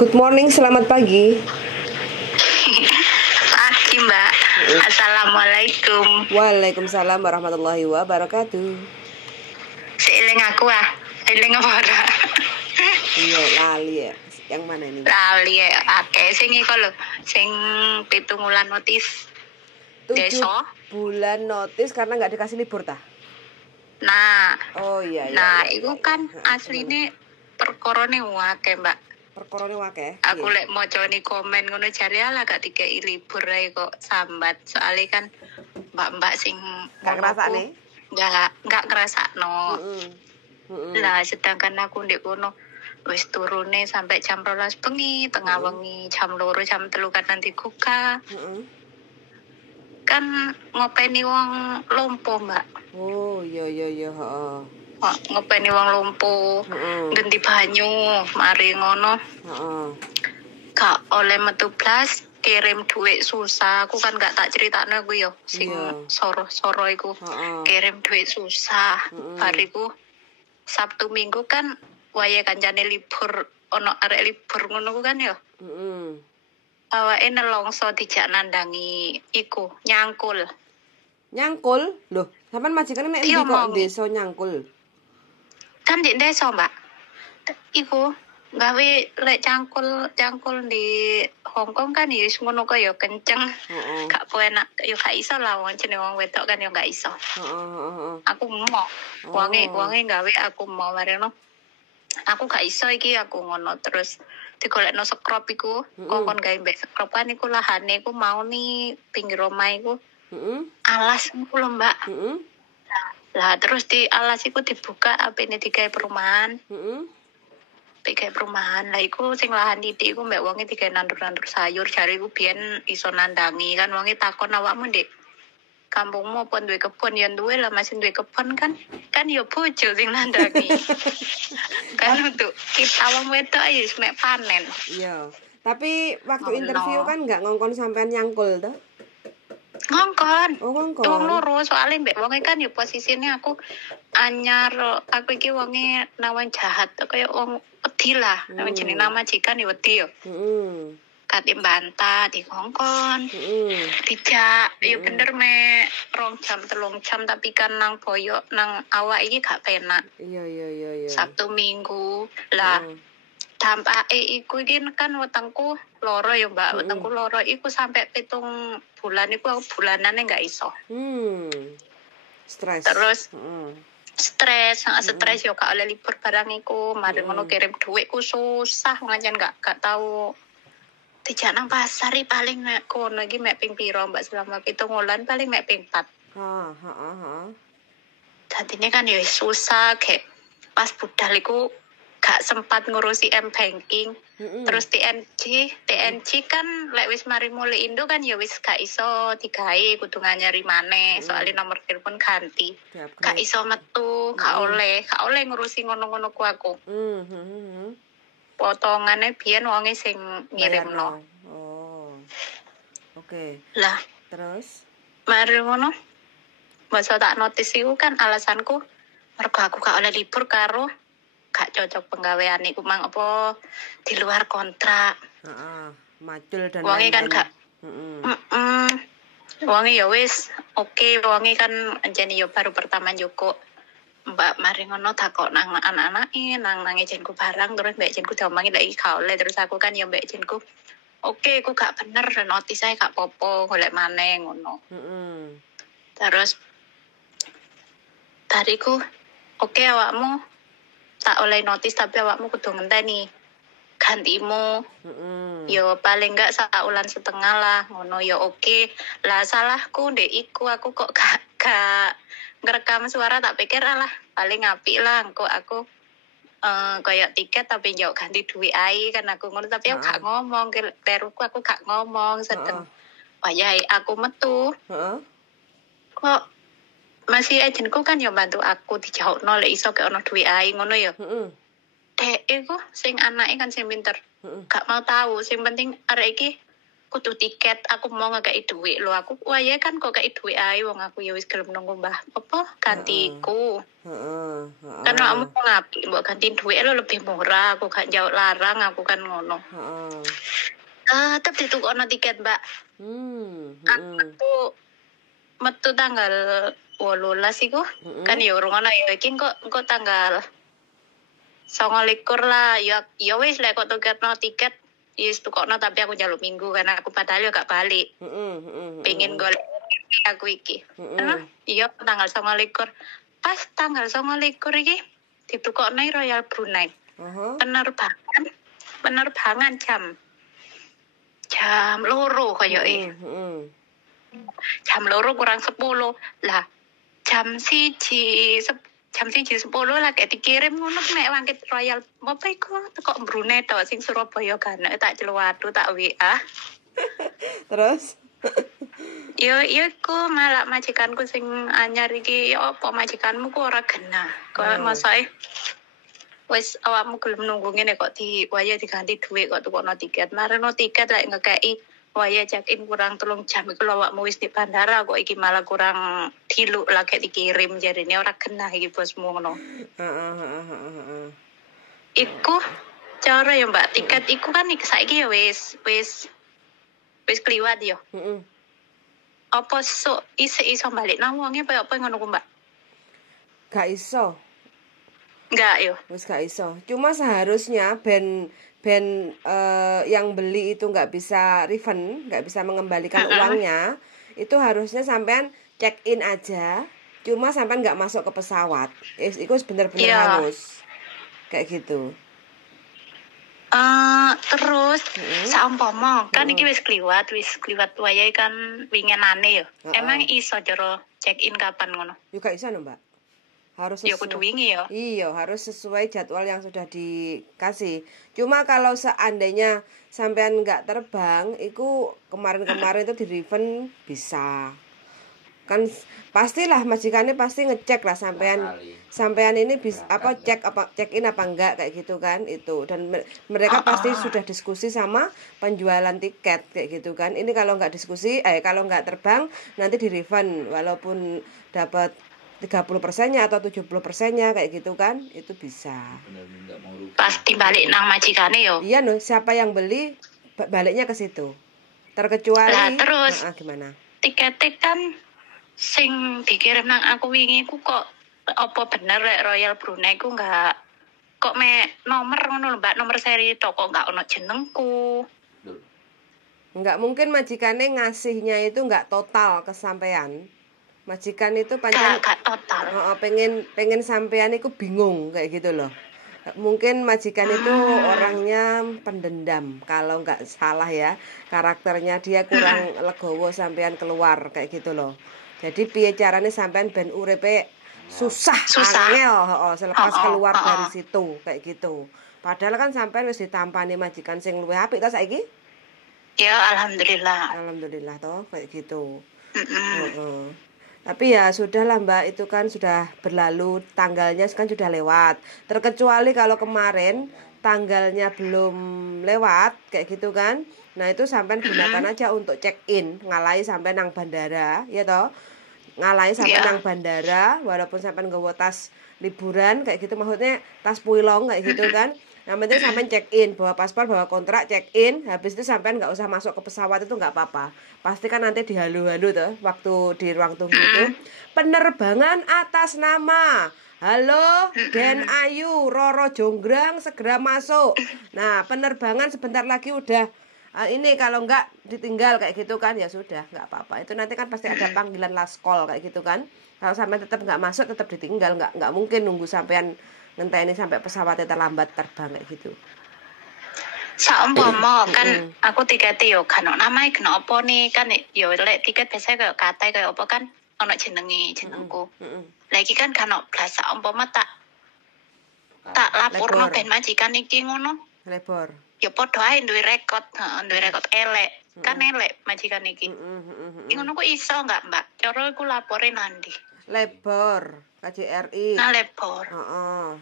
Good morning, selamat pagi. Pagi Mbak. Assalamualaikum. Waalaikumsalam warahmatullahi wabarakatuh. Seiling aku eling apa ora? Iya, lali ya. Yang mana ini? Lali ya, akeh sing iku lho, sing 7 wulan notis 7 desa. bulan notis karena nggak dikasih libur tah? Nah, Oh iya. iku kan asline perkorone akeh Mbak. Perkorone wake. Aku lek macane komen ngono jare ala gak dikei libur ae kok sambat. Soalnya kan mbak-mbak sing Nggak ngerasane? Nggak ngerasakno. Heeh. Lah sedangkan aku ndek kono wis turune sampai jam 12 bengi, tengah wengi jam 2 jam 3 kan nanti buka. Kan ngopeni wong lumpuh, Mbak. Oh iya, heeh. Ngopeni wong lumpuh, ganti banyu, mari ngono. Heeh. Gak oleh metu blas, kirim duit susah. Aku kan gak tak critakno aku yo sing soro-soro iku. Kirim duit susah. Bariku Sabtu Minggu kan waya kancane libur, ono arek libur ngono ku kan yo. Awake nelongso dijak nandangi iku nyangkul. Nyangkul? Loh, sampean majikane nek ndi kok desa nyangkul? Kan di desa, Mbak. Iku gawe lek cangkul di Hong Kong kan ya ngono kok ya kenceng. Gak enak yo gak iso lah wong jenenge wong wedok kan yo gak iso. Aku mau wangi gawe aku mau mareno. Aku gak iso iki aku ngono terus digolekno scrub iku kongkon gawe mbek scrub kan iku lahane iku mau ni pinggir omah iku. Alas iku lho Mbak. Lah terus di alas iku dibuka apene digawe perumahan. Digawe perumahan. Lah iku sing lahan titik iku mbek wonge digawe nandur-nandur sayur jare iku biyen iso nandangi kan wonge takon awakmu Ndek. Kampungmu apa duwe kebon ya duwe lah masih duwe kebon kan ya bojo sing nandangi. Kan untuk kita wong wedok ya mek panen. Iya. Tapi waktu interview kan enggak ngongkon sampean nyangkul toh? Ngongkon. Oh, ngongkon. Wong loro soalnya mbek wonge kan ya posisinya aku anyar aku iki wonge nawan jahat kaya wong wedi lah. Nawan jeneng nama jikan ya wedi yo. Kati bantah di kongkon. Dijak ya bener me 2 jam 3 jam tapi kan nang boyok nang awak iki gak penak. Iya. Sabtu Minggu lah. Dampake iku iki kan wetengku loro ya Mbak. Wetengku loro iku sampai 7 bulan iku aku bulanane gak iso. Stres. Terus stres yo gak oleh libur barang iku. Mari ngono kirim duitku susah ngancen gak tahu. Dijak nang pasar paling nek kono iki mek ping piro Mbak selama 7 wulan paling mek ping 4. Dadine kan ya susah kayak pas budal iku gak sempat ngurusi M-banking. Terus TNC kan lek wis mari mulai Indo kan ya wis gak iso digawe kudu nyari maneh soalnya nomor telepon ganti. Gak iso metu, gak oleh ngurusi ngono-ngono ku aku. Potongane biyen wonge sing ngirimno. Oh. Oke. Lah, terus mari ngono. Masa tak notis iku kan alasanku mergo aku gak oleh libur karo gak cocok penggawean iku mang apa di luar kontrak. Macul dan wonge kan gak wonge ya wis oke wonge kan anjene yo baru pertama Joko. Mbak mari ngono takok nang anak-anake nang ejenku barang terus mbak ejenku diomongi lek iki gak oleh terus aku kan ya mbak ejenku oke aku gak bener notis ae gak popo golek maneh ngono. Terus tariku oke awakmu tak oleh notis tapi awakmu kudu ngenteni gantimu. Yo paling enggak 1,5 bulan lah ngono yo oke. Lah salahku ndek iku aku kok gak ngerekam suara tak pikir alah paling apik lah engko aku kayak tiket tapi njok ganti duit ae kan aku ngono tapi aku gak ngomong kleruku aku gak ngomong sedeng. Wayahe aku metu. Kok masih ajenku kan yo bantu aku dijaukno lek iso ke ono duit ae ngono yo. Dek iku sing anake kan sing pinter. Gak mau tahu sing penting arek iki kudu tiket, aku mau ngekei duit lho. Aku wayahe kan kok kei duit ae wong aku ya wis gelem nunggu Mbah apa gantiku. Kan kamu mau ngapi mbok gantiin duit lo lebih murah, aku gak jauh larang, aku kan ngono. Tetep ditukokno tiket, Mbak. Aku metu tanggal 18 iku. Kan ya urung ana ya iki kok tanggal 29 lah. Ya wis lek kok tuketno tiket wis tukokno tapi aku njaluk minggu karena aku padahal yo gak balik. Pengen golek aku iki. Iya tanggal 29. Pas tanggal 29 iki ditukokno Royal Brunei. Penerbangan jam loro koyoke. Jam loro kurang 10 lah. Jam 1:10 lah kayak dikirim ngono mek wangkit Royal apa iku teko Brunei tok sing Surabaya kan tak celwatu tak WA. Terus Yo iku malah majikanku sing anyar iki apa majikanmu ku ora genah. Kok masae wis awakmu gelem nunggu ngene kok waya diganti dhuwit kok tukokno tiket. Mareno tiket lek ngekeki waya check-in kurang 3 jam iku lho awakmu wis di bandara kok iki malah kurang diluk lagi dikirim jarine ora genah iki bosmu ngono. Iku cara ya Mbak tiket iku kan saiki ya wis kliwat ya. Apa sok iso balik nang wonge apa ngono ku Mbak? Gak iso. Enggak yo. Wis gak iso. Cuma seharusnya ben yang beli itu nggak bisa refund, nggak bisa mengembalikan uangnya, itu harusnya sampean check in aja, cuma sampean nggak masuk ke pesawat, itu bener-bener hangus, kayak gitu. Terus saumpama kan iki wis kliwat wayahe kan winginane yo. Emang iso cara check in kapan ngono? Yo gak iso no, Mbak. Harus ya kudu wingi ya. Iya, harus sesuai jadwal yang sudah dikasih. Cuma kalau seandainya sampean nggak terbang, itu kemarin-kemarin itu di refund bisa. Kan pastilah majikannya pasti ngecek lah sampean ini bisa check in apa enggak kayak gitu kan itu, dan mereka pasti sudah diskusi sama penjualan tiket kayak gitu kan. Ini kalau nggak diskusi kalau nggak terbang nanti di refund walaupun dapat 30%-nya atau 70%-nya kayak gitu kan, itu bisa. Pasti balik nang majikane yo. Iya no, siapa yang beli baliknya ke situ. Terkecuali lah terus gimana? Tiket kan sing dikirim nang aku wingi ku kok apa bener Royal Brunei ku enggak kok nomor ngono lho Mbak, nomor seri toko enggak ono jenengku. Enggak mungkin majikane ngasihnya itu enggak total ke sampean. Majikan itu pancen gak total. Pengen sampean itu bingung kayak gitu loh. Mungkin majikan itu orangnya pendendam kalau nggak salah ya, karakternya dia kurang legowo sampean keluar kayak gitu loh. Jadi piye carane sampean ben uripe susah. Angel selepas keluar dari situ kayak gitu. Padahal kan sampean wis ditampani majikan sing luwih apik ta saiki? Ya alhamdulillah. Alhamdulillah toh kayak gitu. Tapi ya sudahlah Mbak, itu kan sudah berlalu, tanggalnya kan sudah lewat. Terkecuali kalau kemarin tanggalnya belum lewat kayak gitu kan. Nah itu sampean gunakan aja untuk check in, ngalahi sampai nang bandara, ya toh. Ngalahi sampai nang bandara, walaupun sampean nggawa tas liburan kayak gitu, maksudnya tas puilong kayak gitu kan. Yang penting sampean check in, bawa paspor, bawa kontrak, check in. Habis itu sampean nggak usah masuk ke pesawat, itu nggak apa-apa. Pasti kan nanti dihalu-halu tuh waktu di ruang tunggu itu. Penerbangan atas nama halo Den Ayu Roro Jonggrang segera masuk. Nah penerbangan sebentar lagi udah ini kalau nggak ditinggal kayak gitu kan, ya sudah nggak apa-apa. Itu nanti kan pasti ada panggilan last call kayak gitu kan. Kalau sampean tetap nggak masuk, tetap ditinggal, nggak mungkin nunggu sampean ngenteni sampai pesawatnya terlambat terbang kayak gitu. Saumpama kan aku tiket yo kan namae kena apa nih kan yo lek tiket biasa kayak kate kayak apa kan ono jenengku. Lagi kan blas saumpama tak laporno ben majikan iki ngono. Lebor. Ya padha ae duwe rekod elek. Kan elek majikan iki. Ngono ku iso enggak, Mbak? Cara iku lapore nandi? Lebor, KJRI. Nah, lebor.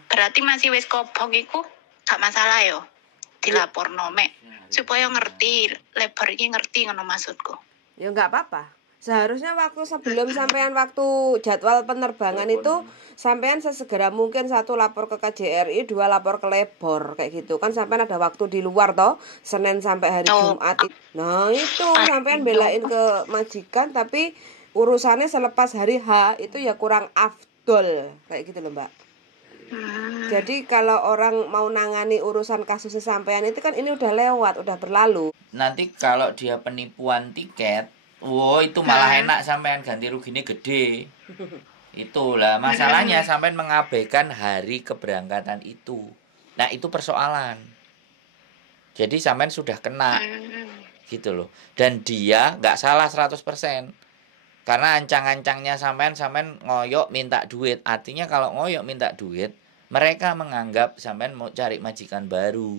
Berarti masih wis kobong iku gak masalah yo. dilaporno mek supaya ngerti lebar iki ngerti ngono maksudku. Ya enggak apa-apa. Seharusnya waktu sebelum sampean waktu jadwal penerbangan itu sampean sesegera mungkin 1 lapor ke KJRI, 2 lapor ke Lebor kayak gitu. Kan sampean ada waktu di luar toh, Senin sampai hari Jumat. Nah, itu sampean belain ke majikan tapi urusannya selepas hari H itu ya kurang afdol kayak gitu loh, Mbak. Jadi kalau orang mau nangani urusan kasus sampean itu kan ini udah lewat, udah berlalu. Nanti kalau dia penipuan tiket, itu malah enak, sampean ganti ruginya gede. Itulah masalahnya, sampean mengabaikan hari keberangkatan itu. Nah, itu persoalan. Jadi sampean sudah kena. Gitu loh. Dan dia nggak salah 100%. Karena ancang-ancangnya sampean ngoyok minta duit. Artinya kalau ngoyok minta duit, mereka menganggap sampean mau cari majikan baru.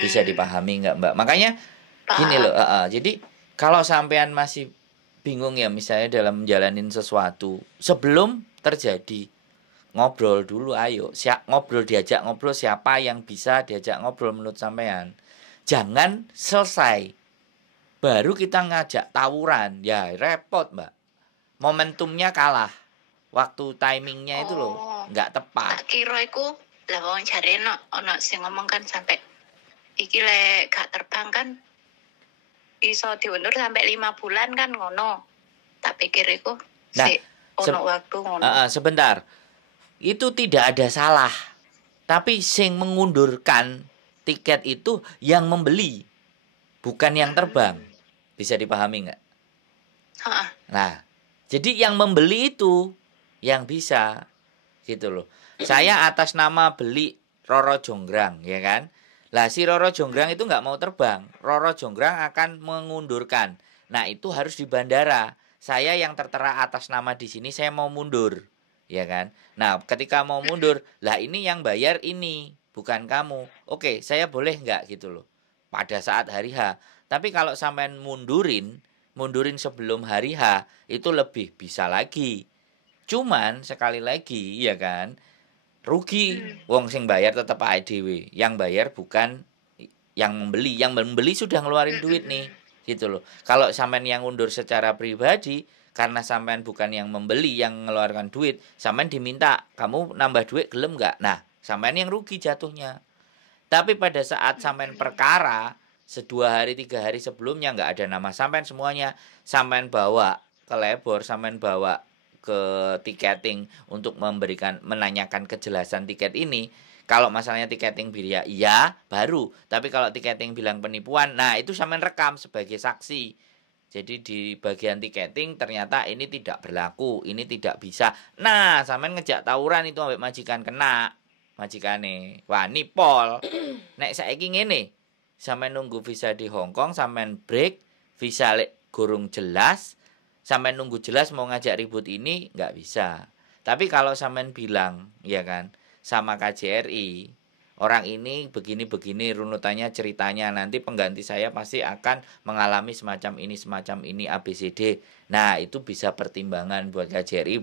Bisa dipahami nggak, Mbak? Makanya gini loh, jadi kalau sampean masih bingung ya misalnya dalam menjalanin sesuatu, sebelum terjadi ngobrol dulu, ayo diajak ngobrol siapa yang bisa diajak ngobrol menurut sampean. Jangan selesai baru kita ngajak tawuran, ya repot, Mbak. Momentumnya kalah, waktu timingnya itu loh nggak tepat. Tak kira iku lah wong jarene ono sing ngomong kan sampai iki lek gak terbang kan iso diundur sampai 5 bulan kan ngono. Tak pikir iku ono waktu ngono. Sebentar. Itu tidak ada salah. Tapi sing mengundurkan tiket itu yang membeli, bukan yang terbang. Bisa dipahami nggak? Nah, jadi yang membeli itu yang bisa gitu loh. Saya atas nama beli Roro Jonggrang, ya kan? Lah si Roro Jonggrang itu nggak mau terbang. Roro Jonggrang akan mengundurkan. Nah, itu harus di bandara. Saya yang tertera atas nama di sini, saya mau mundur, ya kan? Nah, ketika mau mundur, lah ini yang bayar ini, bukan kamu. Oke, saya boleh nggak gitu loh. Pada saat hari H. Tapi kalau sampean mundurin sebelum hari H, itu lebih bisa lagi. Cuman sekali lagi, ya kan? Rugi, wong sing bayar tetap AEDW. Yang bayar bukan yang membeli. Yang membeli sudah ngeluarin duit nih, gitu loh. Kalau sampean yang undur secara pribadi, karena sampean bukan yang membeli, yang ngeluarkan duit, sampean diminta, kamu nambah duit gelem nggak? Nah, sampean yang rugi jatuhnya. Tapi pada saat sampean perkara, 2 hari 3 hari sebelumnya nggak ada nama sampean semuanya, sampean bawa ke Lebor, sampean bawa ke tiketing untuk menanyakan kejelasan tiket ini. Kalau masalahnya tiketing biaya iya baru, tapi kalau tiketing bilang penipuan, nah itu sampean rekam sebagai saksi. Jadi di bagian tiketing ternyata ini tidak berlaku, ini tidak bisa. Nah, sampean ngejak tawuran itu ambek majikan kena. Majikane wani pol. Nek saiki ngene, sampean nunggu visa di Hong Kong, sampean break, visa lek gorong jelas, sampean nunggu jelas mau ngajak ribut ini nggak bisa. Tapi kalau sampean bilang, ya kan, sama KJRI, orang ini begini-begini runutannya ceritanya, nanti pengganti saya pasti akan mengalami semacam ini ABCD. Nah, itu bisa pertimbangan buat KJRI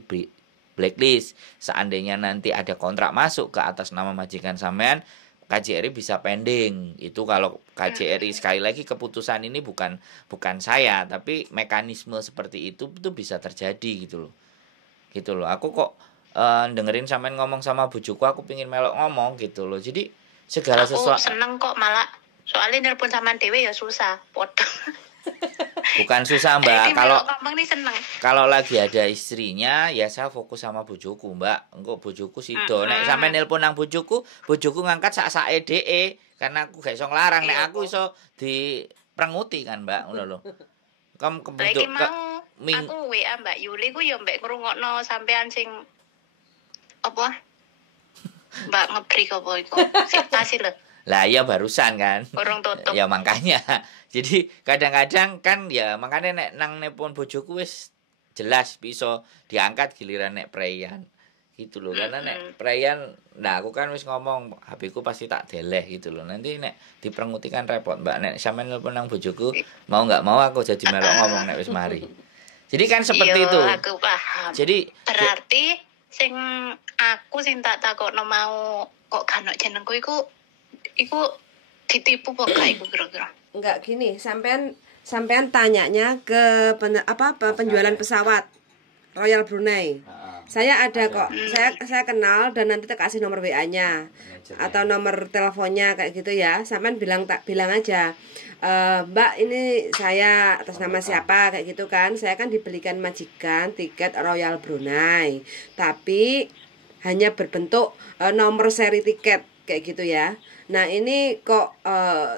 blacklist. Seandainya nanti ada kontrak masuk ke atas nama majikan sampean, KJRI bisa pending. Itu kalau KJRI, sekali lagi keputusan ini bukan saya, tapi mekanisme seperti itu bisa terjadi gitu loh. Aku kok dengerin sampean ngomong sama bojoku, aku pingin melok ngomong gitu loh. Jadi segala sesuatu. Aku seneng kok malah, soalnya nelpon sampean dhewe ya susah, podo. Bukan susah, Mbak. Kalau lagi ada istrinya, ya saya fokus sama bojoku, Mbak. Engko bojoku sido. Nek sampe nelpon nang bojoku ngangkat sak-sake DE, karena aku gak iso nglarang. Nek aku iso diprenguti kan, Mbak, ngono lho. Lagi mau aku WA Mbak Yuli ku ya mbek ngrungokno sampean sing apa? Mbak ngebrik apa iku? Siptasi lho. Lah ya barusan kan. Urung tutup. Ya makanya. Jadi kadang-kadang kan ya makanya nek nang nepon bojoku wis jelas bisa diangkat giliran nek preyan. Gitu loh. Karena nek preyan, nah aku kan wis ngomong HP ku pasti tak deleh gitu loh. Nanti nek diprengutikan repot, Mbak. Nek sampean nelpon nang bojoku, mau enggak mau aku jadi melok ngomong nek wis mari. Jadi kan seperti itu. Aku paham. Jadi berarti sing tak takokno mau kok kan jenengku iku iku ditipu kok gak iku kira-kira. Enggak gini, sampean tanyanya ke penjualan pesawat Royal Brunei. Saya ada kok. Saya kenal dan nanti tak kasih nomor WA-nya atau nomor teleponnya kayak gitu ya. Sampean bilang aja. Mbak, ini saya atas nama siapa kayak gitu kan. Saya kan dibelikan majikan tiket Royal Brunei. Tapi hanya berbentuk nomor seri tiket kayak gitu ya. Nah ini kok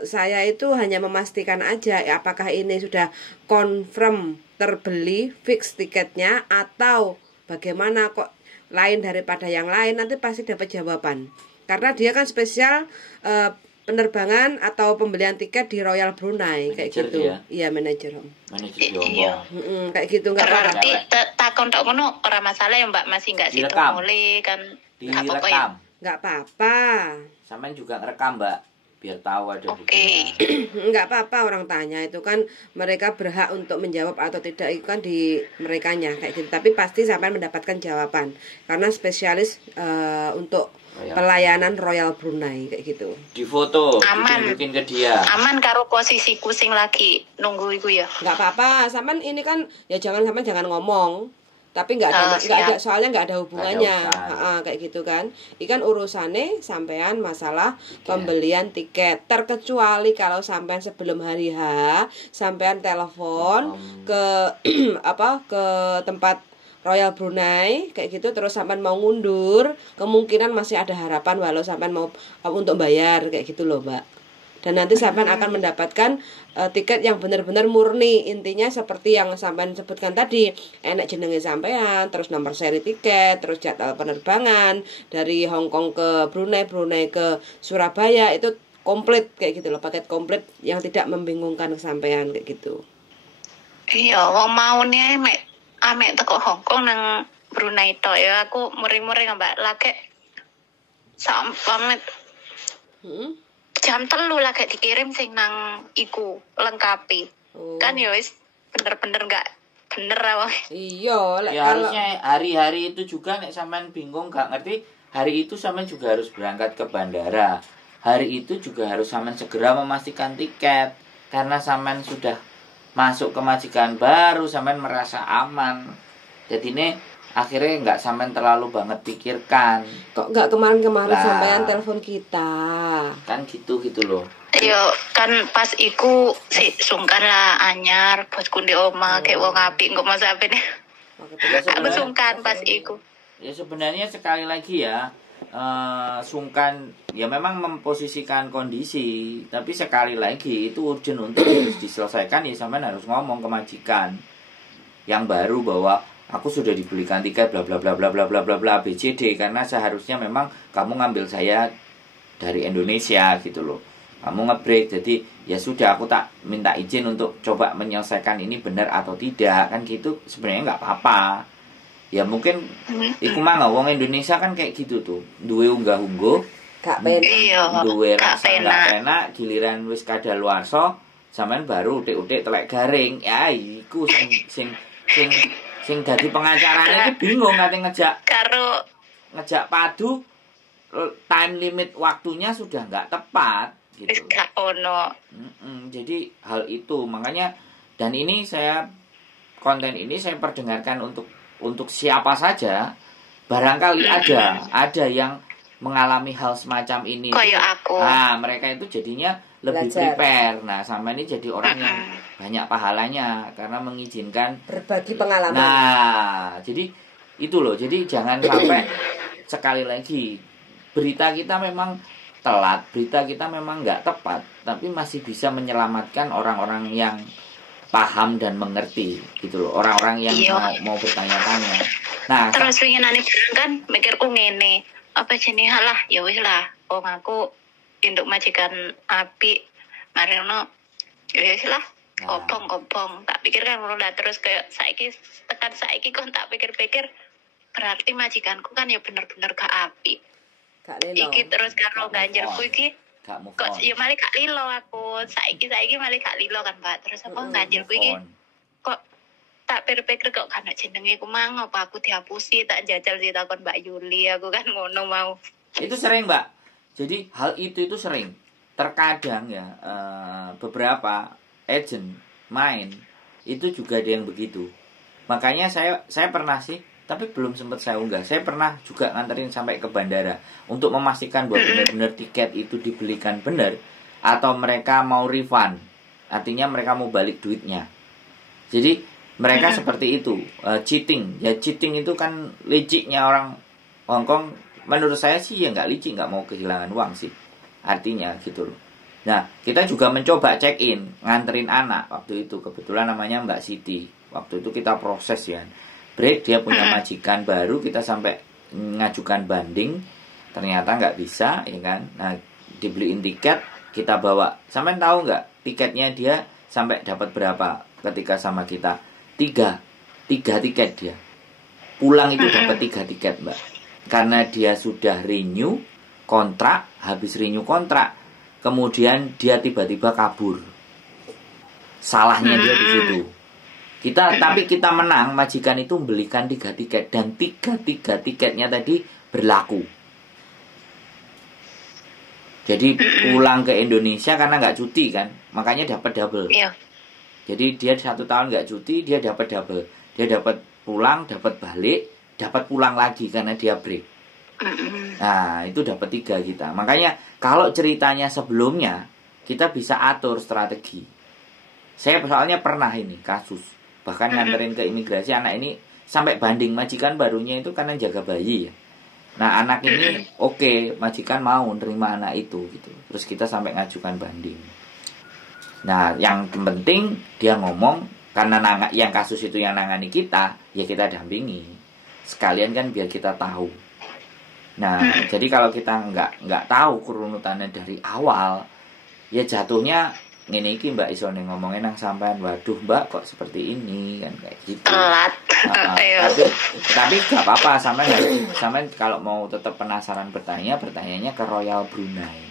saya itu hanya memastikan aja apakah ini sudah confirm terbeli fix tiketnya atau bagaimana kok lain daripada yang lain, nanti pasti dapat jawaban. Karena dia kan spesial penerbangan atau pembelian tiket di Royal Brunei kayak Manager gitu. dia? Iya, manajer. Iya. Kayak gitu enggak apa-apa. Berarti takon tok ngono ora masalah ya Mbak, masih enggak situ Direkam. boleh kan. Enggak apa-apa ya. Direkam. Enggak apa-apa. Sampean juga ngerekam, Mbak, biar tahu ada Oke. buktinya. Enggak apa-apa orang tanya, itu kan mereka berhak untuk menjawab atau tidak, itu kan di merekanya kayak gitu. Tapi pasti sampai mendapatkan jawaban karena spesialis untuk pelayanan Royal Brunei kayak gitu. Di foto, Aman. ditunjukin ke dia. Aman karo posisiku sing lagi nunggu iku ya. Enggak apa-apa, sampean ini kan ya jangan ngomong. Tapi enggak ada siap. soalnya enggak ada hubungannya. Nggak ada Kayak gitu kan. Ikan urusannya sampean masalah pembelian tiket. Terkecuali kalau sampean sebelum hari H sampean telepon ke ke tempat Royal Brunei kayak gitu, terus sampean mau ngundur, kemungkinan masih ada harapan walau sampean mau untuk bayar kayak gitu loh, Mbak. Dan nanti sampean akan mendapatkan tiket yang benar-benar murni. Intinya seperti yang sampean sebutkan tadi, enak jenenge sampean, terus nomor seri tiket, terus jadwal penerbangan dari Hong Kong ke Brunei, Brunei ke Surabaya, itu komplit kayak gitu loh, paket komplit yang tidak membingungkan sampean kayak gitu. Iya, wong maune mek teko Hong Kong nang Brunei tok ya, aku muring-muring Mbak lagi sampai jam 3 lagi dikirim sing nang iku lengkapi. Kan ya wis bener-bener enggak bener awak. Iya, Ya harusnya hari-hari itu juga nek sampean bingung gak ngerti, hari itu sampean juga harus berangkat ke bandara. Hari itu juga harus sampean segera memastikan tiket karena sampean sudah masuk ke majikan baru, sampean merasa aman. Jadi ini akhirnya nggak sampean terlalu banget pikirkan. Kok nggak kemarin-kemarin Lah. sampean telepon kita? Kan gitu loh. Yo kan pas iku si sungkan lah anyar bosku di oma kayak wong apik kok masa apa nih. Aku sungkan pas iku. Ya sebenarnya sekali lagi ya, sungkan ya memang memposisikan kondisi, tapi sekali lagi itu urgent untuk harus diselesaikan. Ya sampean harus ngomong ke majikan yang baru bahwa aku sudah dibelikan tiket bla bla bla bla bla bla bla bla BCD, karena seharusnya memang kamu ngambil saya dari Indonesia gitu loh, kamu nge-break, jadi ya sudah aku tak minta izin untuk coba menyelesaikan ini benar atau tidak, kan gitu. Sebenarnya nggak apa-apa. Ya mungkin iku mah wong Indonesia kan kayak gitu tuh, duwe unggah-ungguh, Gak penak. Iya, duwe gak rasa nggak enak, giliran wis kadaluarsa sampean baru utik-utik telek garing. Ya iku sing dadi pengacarane iki bingung kate ngejak padu, time limit waktunya sudah nggak tepat wis gitu. gak ono. Jadi hal itu makanya, dan ini konten ini saya perdengarkan untuk siapa saja, barangkali ada yang mengalami hal semacam ini. Kayak aku. Nah, mereka itu jadinya lebih Belajar. prepare. Nah, sama ini jadi orang yang banyak pahalanya karena mengizinkan Berbagi pengalaman. Nah, jadi itu loh. Jadi jangan sampai sekali lagi berita kita memang telat, berita kita memang nggak tepat, tapi masih bisa menyelamatkan orang-orang yang paham dan mengerti gitu loh, orang-orang yang mau bertanya-tanya. Nah, Terus winginane bareng kan mikirku ngene, apa jenenge halah ya wis lah, wong aku induk majikan apik, marino ya wis lah. Kopong tak pikir kan ngono lah, terus kayak tekan saiki kok tak pikir-pikir berarti majikanku kan ya bener-bener gak apik. Gak lelo. Iki terus karo ganjerku iki gak move kok on. ya malah gak lilo aku. Saiki malah gak lilo kan, Mbak. Terus apa ganjerku iki kok tak pikir-pikir kok kan jenenge iku mang apa aku dihapusi, tak jajal ditakon Mbak Yuli, aku kan ngono mau. Itu sering, Mbak. Jadi hal itu sering. terkadang ya beberapa agent main itu juga ada yang begitu. Makanya saya pernah sih, tapi belum sempat saya unggah. Saya pernah juga nganterin sampai ke bandara untuk memastikan bahwa benar-benar tiket itu dibelikan benar atau mereka mau refund. Artinya mereka mau balik duitnya. Jadi mereka seperti itu, cheating. Ya cheating itu kan liciknya orang Hongkong. Menurut saya sih ya nggak licik, nggak mau kehilangan uang sih. Artinya gitu loh. Nah, kita juga mencoba check-in, nganterin anak waktu itu. Kebetulan namanya Mbak Siti. Waktu itu kita proses ya. Break, dia punya majikan baru, kita sampai ngajukan banding. Ternyata nggak bisa, ya kan. Nah, dibeliin tiket, kita bawa. Sampai tahu nggak tiketnya dia sampai dapat berapa ketika sama kita? 3 tiket dia. Pulang itu dapat 3 tiket, Mbak. Karena dia sudah renew kontrak, habis renew kontrak, kemudian dia tiba-tiba kabur. Salahnya dia di situ. Tapi kita menang, majikan itu membelikan 3 tiket dan 3 tiketnya tadi berlaku. Jadi pulang ke Indonesia karena nggak cuti kan, makanya dapat double. Iya. Jadi dia 1 tahun nggak cuti, dia dapat double. Dia dapat pulang, dapat balik, dapat pulang lagi karena dia break. Nah, itu dapat 3 kita. Makanya kalau ceritanya sebelumnya, kita bisa atur strategi. Saya soalnya pernah ini kasus, bahkan nganterin ke imigrasi anak ini sampai banding. Majikan barunya itu karena jaga bayi ya. Nah, anak ini oke, majikan mau nerima anak itu gitu. Terus kita sampai ngajukan banding. Nah, yang penting dia ngomong, karena yang kasus itu yang nangani kita, ya kita dampingi. Sekalian kan biar kita tahu. Nah, jadi kalau kita nggak tahu kerunutannya dari awal, ya jatuhnya ngene iki Mbak Isone ngomongin nang sampean, waduh Mbak kok seperti ini kan kayak gitu. Telat. Tapi nggak apa-apa, sampean kalau mau tetap penasaran bertanyanya ke Royal Brunei.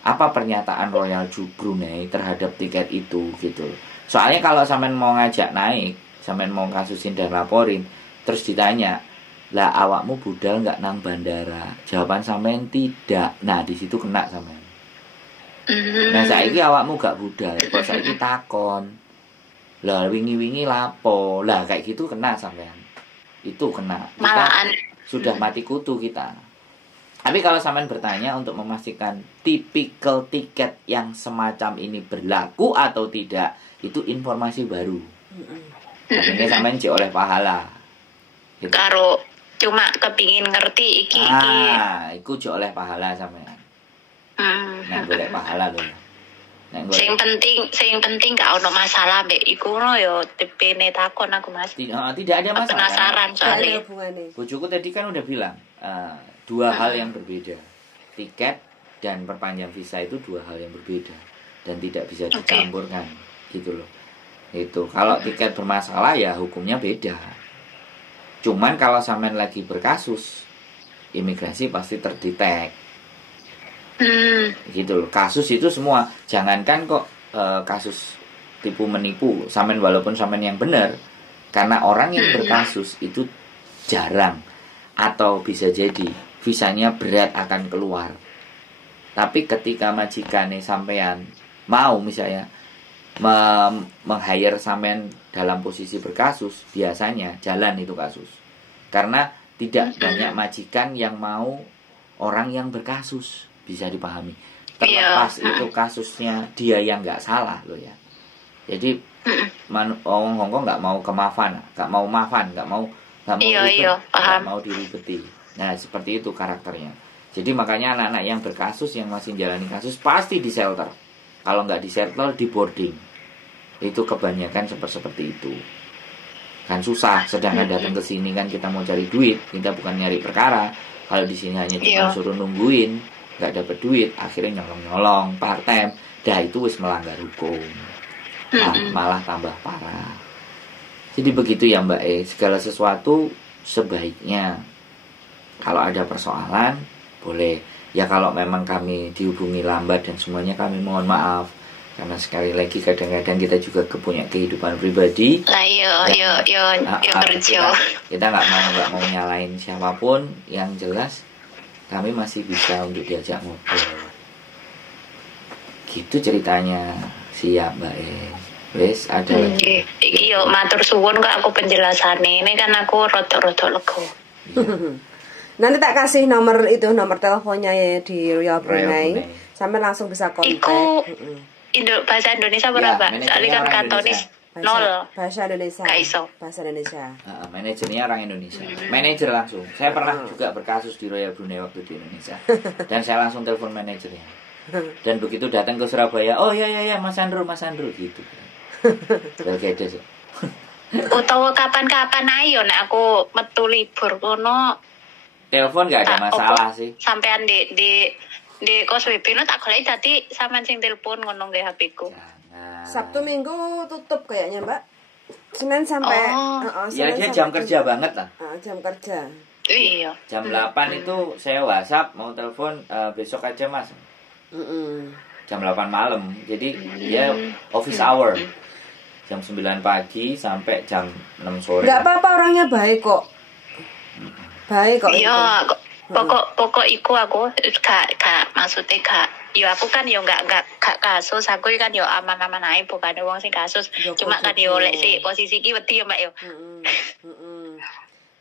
Apa pernyataan Royal Brunei terhadap tiket itu gitu. Soalnya kalau sampean mau ngajak naik, sampean mau kasusin dan laporin, terus ditanya, lah awakmu budal nggak nang bandara? Jawaban sampean tidak. Nah di situ kena sampean. Nah saiki awakmu gak budal, kok saiki takon. Lah wingi-wingi lapo. Lah kayak gitu kena sampean. Itu kena. Malahan Sudah mati kutu kita. Tapi kalau sampean bertanya untuk memastikan tipikal tiket yang semacam ini berlaku atau tidak, itu informasi baru. Ini sampean cek oleh pahala. Gitu. karo cuma kepingin ngerti iki. Iku cek oleh pahala sampean. Nah, golek pahala lho. Sing penting gak ono masalah mbek iku no yo tipene takon aku Mas. Tidak ada masalah. Penasaran soalnya. Bojoku tadi kan udah bilang, 2 hal yang berbeda. Tiket dan perpanjang visa itu 2 hal yang berbeda dan tidak bisa dicampurkan. Gitu loh. Itu kalau tiket bermasalah ya hukumnya beda. Cuman kalau sampean lagi berkasus, imigrasi pasti terdetek. Gitu loh. Kasus itu semua, jangankan kok kasus tipu menipu, sampean walaupun sampean yang benar, karena orang yang berkasus itu jarang atau bisa jadi visanya berat akan keluar. Tapi ketika majikannya sampean mau misalnya meng-hire sampean dalam posisi berkasus, biasanya jalan itu kasus. Karena tidak banyak majikan yang mau orang yang berkasus, bisa dipahami. Terlepas itu kasusnya dia yang nggak salah loh ya. Jadi orang Hongkong nggak mau kemafan, nggak mau ribet, nggak mau diribeti. Nah seperti itu karakternya. Jadi makanya anak-anak yang berkasus, yang masih jalani kasus pasti di shelter. Kalau nggak di shelter, di boarding. Itu kebanyakan seperti itu. Kan susah, sedangkan datang ke sini kan kita mau cari duit, kita bukan nyari perkara. Kalau di sini hanya cuma suruh nungguin, nggak dapat duit, akhirnya nyolong-nyolong, part time. Dah itu wis melanggar hukum. Malah tambah parah. Jadi begitu ya Mbak segala sesuatu sebaiknya kalau ada persoalan boleh. Ya kalau memang kami dihubungi lambat dan semuanya kami mohon maaf. Karena sekali lagi kadang-kadang kita juga punya kehidupan pribadi. Lah yo kerja. Kita nggak mau nyalain siapapun, yang jelas kami masih bisa untuk diajak ngobrol. Gitu ceritanya. Siap Mbak Wes ada lagi. Iki yo matur suwun kok aku penjelasane. Ini kan aku rada-rada lega. Nanti tak kasih nomor teleponnya ya di Royal Brunei. Sampai langsung bisa kontak. Iku bahasa Indonesia berapa? Soalnya kan kantonis nol. Bahasa Indonesia. Kaiso. Bahasa Indonesia. Manajernya orang Indonesia. Manajer langsung. Saya pernah juga berkasus di Royal Brunei waktu di Indonesia. Dan saya langsung telepon manajernya. Dan begitu datang ke Surabaya, oh ya Mas Andro gitu. Belgedes. Utawa kapan-kapan ayo nek aku metu libur kono. Telepon nggak ada masalah sih. Sampean di kos WB no tak golek dadi sampean sing telepon ngono nggih HP ku. Sabtu Minggu tutup kayaknya, Mbak. Senin sampai ya dia jam kerja banget lah. Jam kerja. Iya. Jam 8 itu saya WhatsApp mau telepon besok aja Mas. Jam 8 malam. Jadi dia office hour. Jam 9 pagi sampai jam 6 sore. Enggak apa-apa, orangnya baik kok. Baik kok. Iya, pokok iku aku gak maksudnya gak. Yo aku kan yo gak kasus, aku kan yo aman-aman ae bukan wong sing kasus. Cuma kan yo lek si posisi iki wedi yo Mbak yo.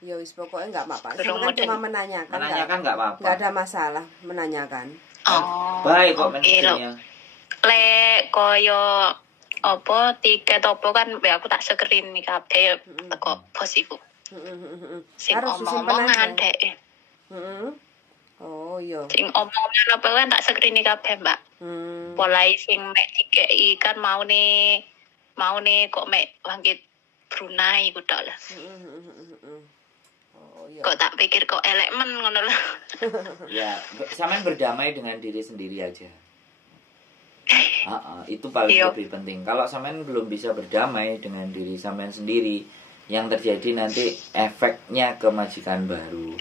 Yo wis pokoknya enggak apa-apa. Cuma menanyakan enggak apa-apa. Enggak ada masalah menanyakan. Oh. Baik kok manajernya. Lek koyo apa tiket opo kan aku tak screen nih kabeh teko bos iku. Sing omong-omongan dek. Oh iya. Sing omongan apa kan tak screen nih kabeh Mbak. Mulai sing mek dikeki kan mau nih kok mek bangkit Brunei iku tok lah. Oh iya. Kok tak pikir kok elek men ngono lho. Ya, sampean berdamai dengan diri sendiri aja. Itu paling lebih penting. Kalau sampean belum bisa berdamai dengan diri sampean sendiri, yang terjadi nanti efeknya ke majikan baru.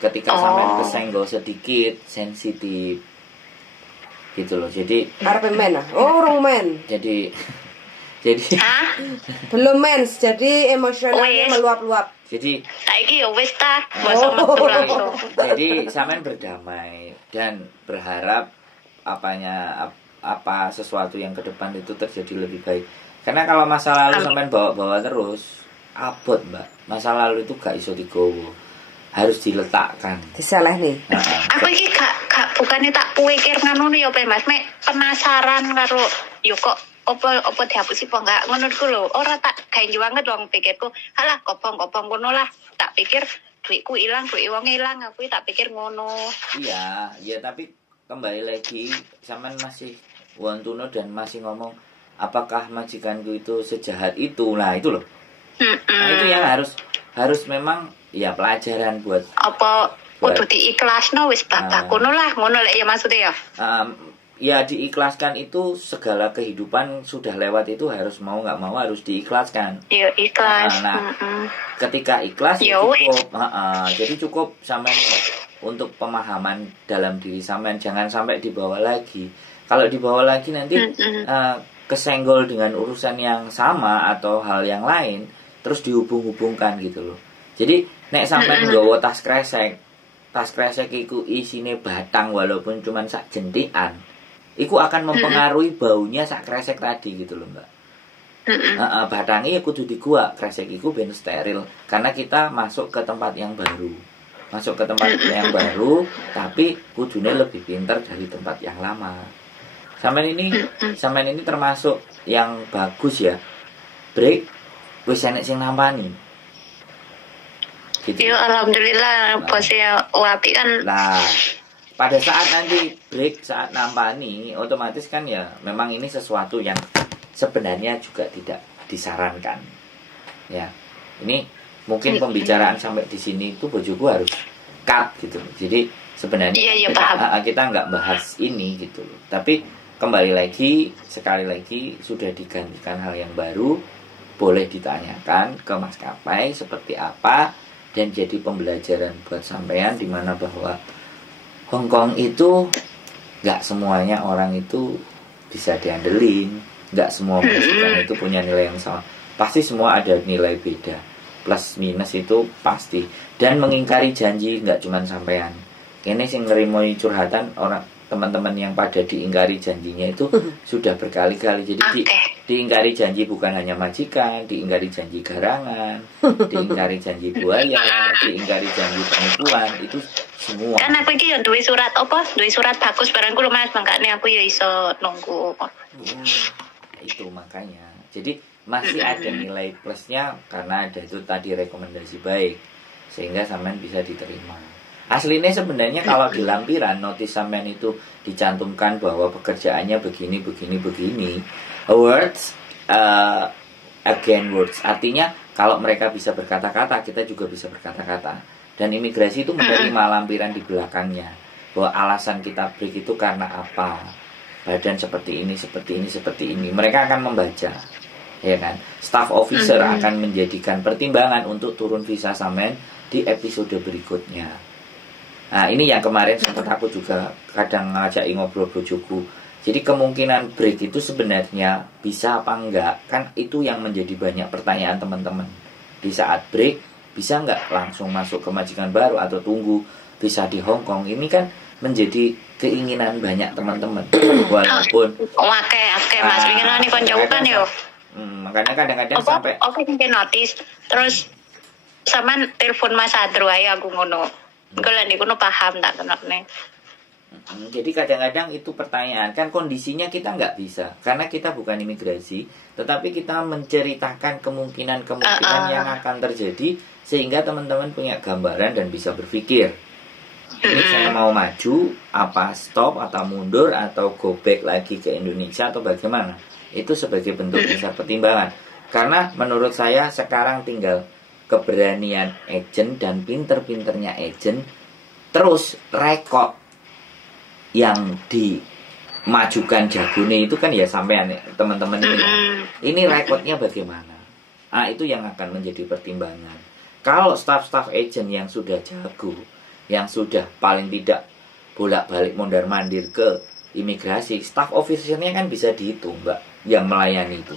Ketika sampean kesenggol sedikit, sensitif, gitu loh. Jadi. Arep men ah? Oh, rong men. Jadi. Belum mens, jadi emosionalnya meluap-luap. Jadi. Saiki yo wis ta, basa metu langsung. Jadi sampean berdamai dan berharap apa sesuatu yang ke depan itu terjadi lebih baik. Karena kalau masa lalu sampean bawa-bawa terus, abot Mbak. Masa lalu itu gak iso digowo. Harus diletakkan. Disalah nih. Aku iki gak bukannya tak pikir ngono ya Mas, mek penasaran karo yo kok apa dihapusi apa enggak ngono ku lho. Ora tak gawe banget wong pikirku. Halah kopong-kopong ngono lah. Tak pikir duitku ilang, duit wong ilang, aku tak pikir ngono. Iya, tapi kembali lagi sampean masih wontuno dan masih ngomong apakah majikanku itu sejahat itu. Nah, itu loh. Nah, itu yang harus memang ya pelajaran buat kudu diikhlasno wis bapak ngono lah, ngono lek ya maksudnya ya. Ya diikhlaskan itu segala kehidupan sudah lewat itu harus mau nggak mau harus diikhlaskan. Iya ikhlas. Ketika ikhlas ya cukup. Jadi cukup sampean untuk pemahaman dalam diri sampean, jangan sampai dibawa lagi. Kalau dibawa lagi nanti kesenggol dengan urusan yang sama atau hal yang lain, terus dihubung-hubungkan gitu loh. Jadi nek sampean nggawa tas kresek iku isine batang walaupun cuma sak jentikan. Iku akan mempengaruhi baunya sak kresek tadi gitu loh Mbak. Batangnya kudu diguak, kresek iku ben steril karena kita masuk ke tempat yang baru. Tapi kudune lebih pintar dari tempat yang lama. Sampean ini termasuk yang bagus ya. Break wis enek sing nampani. Gitu. Yo alhamdulillah bosnya wapi kan. Nah, pada saat nanti break, saat nampani, otomatis kan ya memang ini sesuatu yang sebenarnya juga tidak disarankan. Ya, ini mungkin pembicaraan sampai di sini itu bojoku harus cut gitu. Jadi sebenarnya kita nggak bahas ini gitu loh. Tapi kembali lagi, sekali lagi sudah digantikan hal yang baru, boleh ditanyakan ke maskapai seperti apa dan jadi pembelajaran buat sampean di mana bahwa Hongkong itu nggak semuanya orang itu bisa diandelin, nggak semua majikan itu punya nilai yang sama. Pasti semua ada nilai beda, plus minus itu pasti. Dan mengingkari janji nggak cuma sampean. Kene sing ngerimoi curhatan orang teman-teman yang pada diingkari janjinya itu sudah berkali-kali. Jadi diingkari janji bukan hanya majikan, diingkari janji garangan, diingkari janji buaya, diingkari janji penipuan, itu semua. Kan aku iki yo duwe surat bagus barangku Mas, makanya aku ya iso nunggu. Itu makanya. Jadi masih ada nilai plusnya karena ada itu tadi rekomendasi baik sehingga sampean bisa diterima. Aslinya sebenarnya kalau di lampiran notis sampean itu dicantumkan bahwa pekerjaannya begini. Words again words. Artinya kalau mereka bisa berkata-kata, kita juga bisa berkata-kata. Dan imigrasi itu menerima lampiran di belakangnya bahwa alasan kita break itu karena apa. Badan seperti ini. Mereka akan membaca. Ya kan? Staff officer akan menjadikan pertimbangan untuk turun visa sampean di episode berikutnya. Nah ini yang kemarin sempat aku juga kadang ngajak ngobrol bojoku. Jadi kemungkinan break itu sebenarnya bisa apa enggak? Kan itu yang menjadi banyak pertanyaan teman-teman. Di saat break bisa enggak langsung masuk ke majikan baru atau tunggu visa di Hong Kong? Ini kan menjadi keinginan banyak teman-teman. Walaupun Oke Mas, ingin nih koncoku kan yo. Makanya kadang-kadang sampai oke mungkin notis terus sama telepon Mas Adro aja aku ngono. Kalau nih kuno paham tak kenapa. Jadi kadang-kadang itu pertanyaan, kan kondisinya kita nggak bisa karena kita bukan imigrasi, tetapi kita menceritakan kemungkinan yang akan terjadi sehingga teman-teman punya gambaran dan bisa berpikir ini saya mau maju, apa stop atau mundur atau go back lagi ke Indonesia atau bagaimana. Itu sebagai bentuk dasar pertimbangan. Karena menurut saya sekarang tinggal keberanian agent dan pinter-pinternya agent, terus rekod yang dimajukan Jagone itu kan ya sampean teman-teman ini rekodnya bagaimana? Itu yang akan menjadi pertimbangan. Kalau staff agent yang sudah jago, yang sudah paling tidak bolak-balik mondar-mandir ke imigrasi, staff officernya kan bisa dihitung, Mbak, yang melayani itu.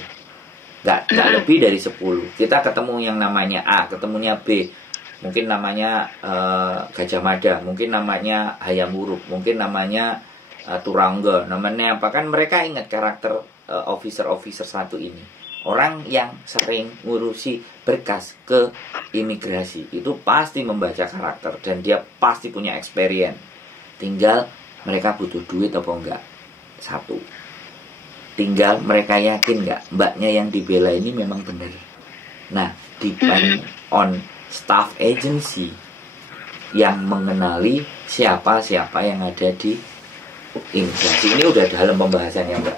Nggak lebih dari 10. Kita ketemu yang namanya A, ketemunya B, mungkin namanya Gajah Mada, mungkin namanya Hayam Wuruk, mungkin namanya Turangga, namanya apa, kan mereka ingat karakter officer satu ini. Orang yang sering ngurusi berkas ke imigrasi itu pasti membaca karakter dan dia pasti punya experience. Tinggal mereka butuh duit atau enggak. Satu. Tinggal mereka yakin nggak mbaknya yang dibela ini memang benar. Nah, depend on staff agency yang mengenali siapa-siapa yang ada di imigrasi. Ini udah dalam pembahasannya, Mbak.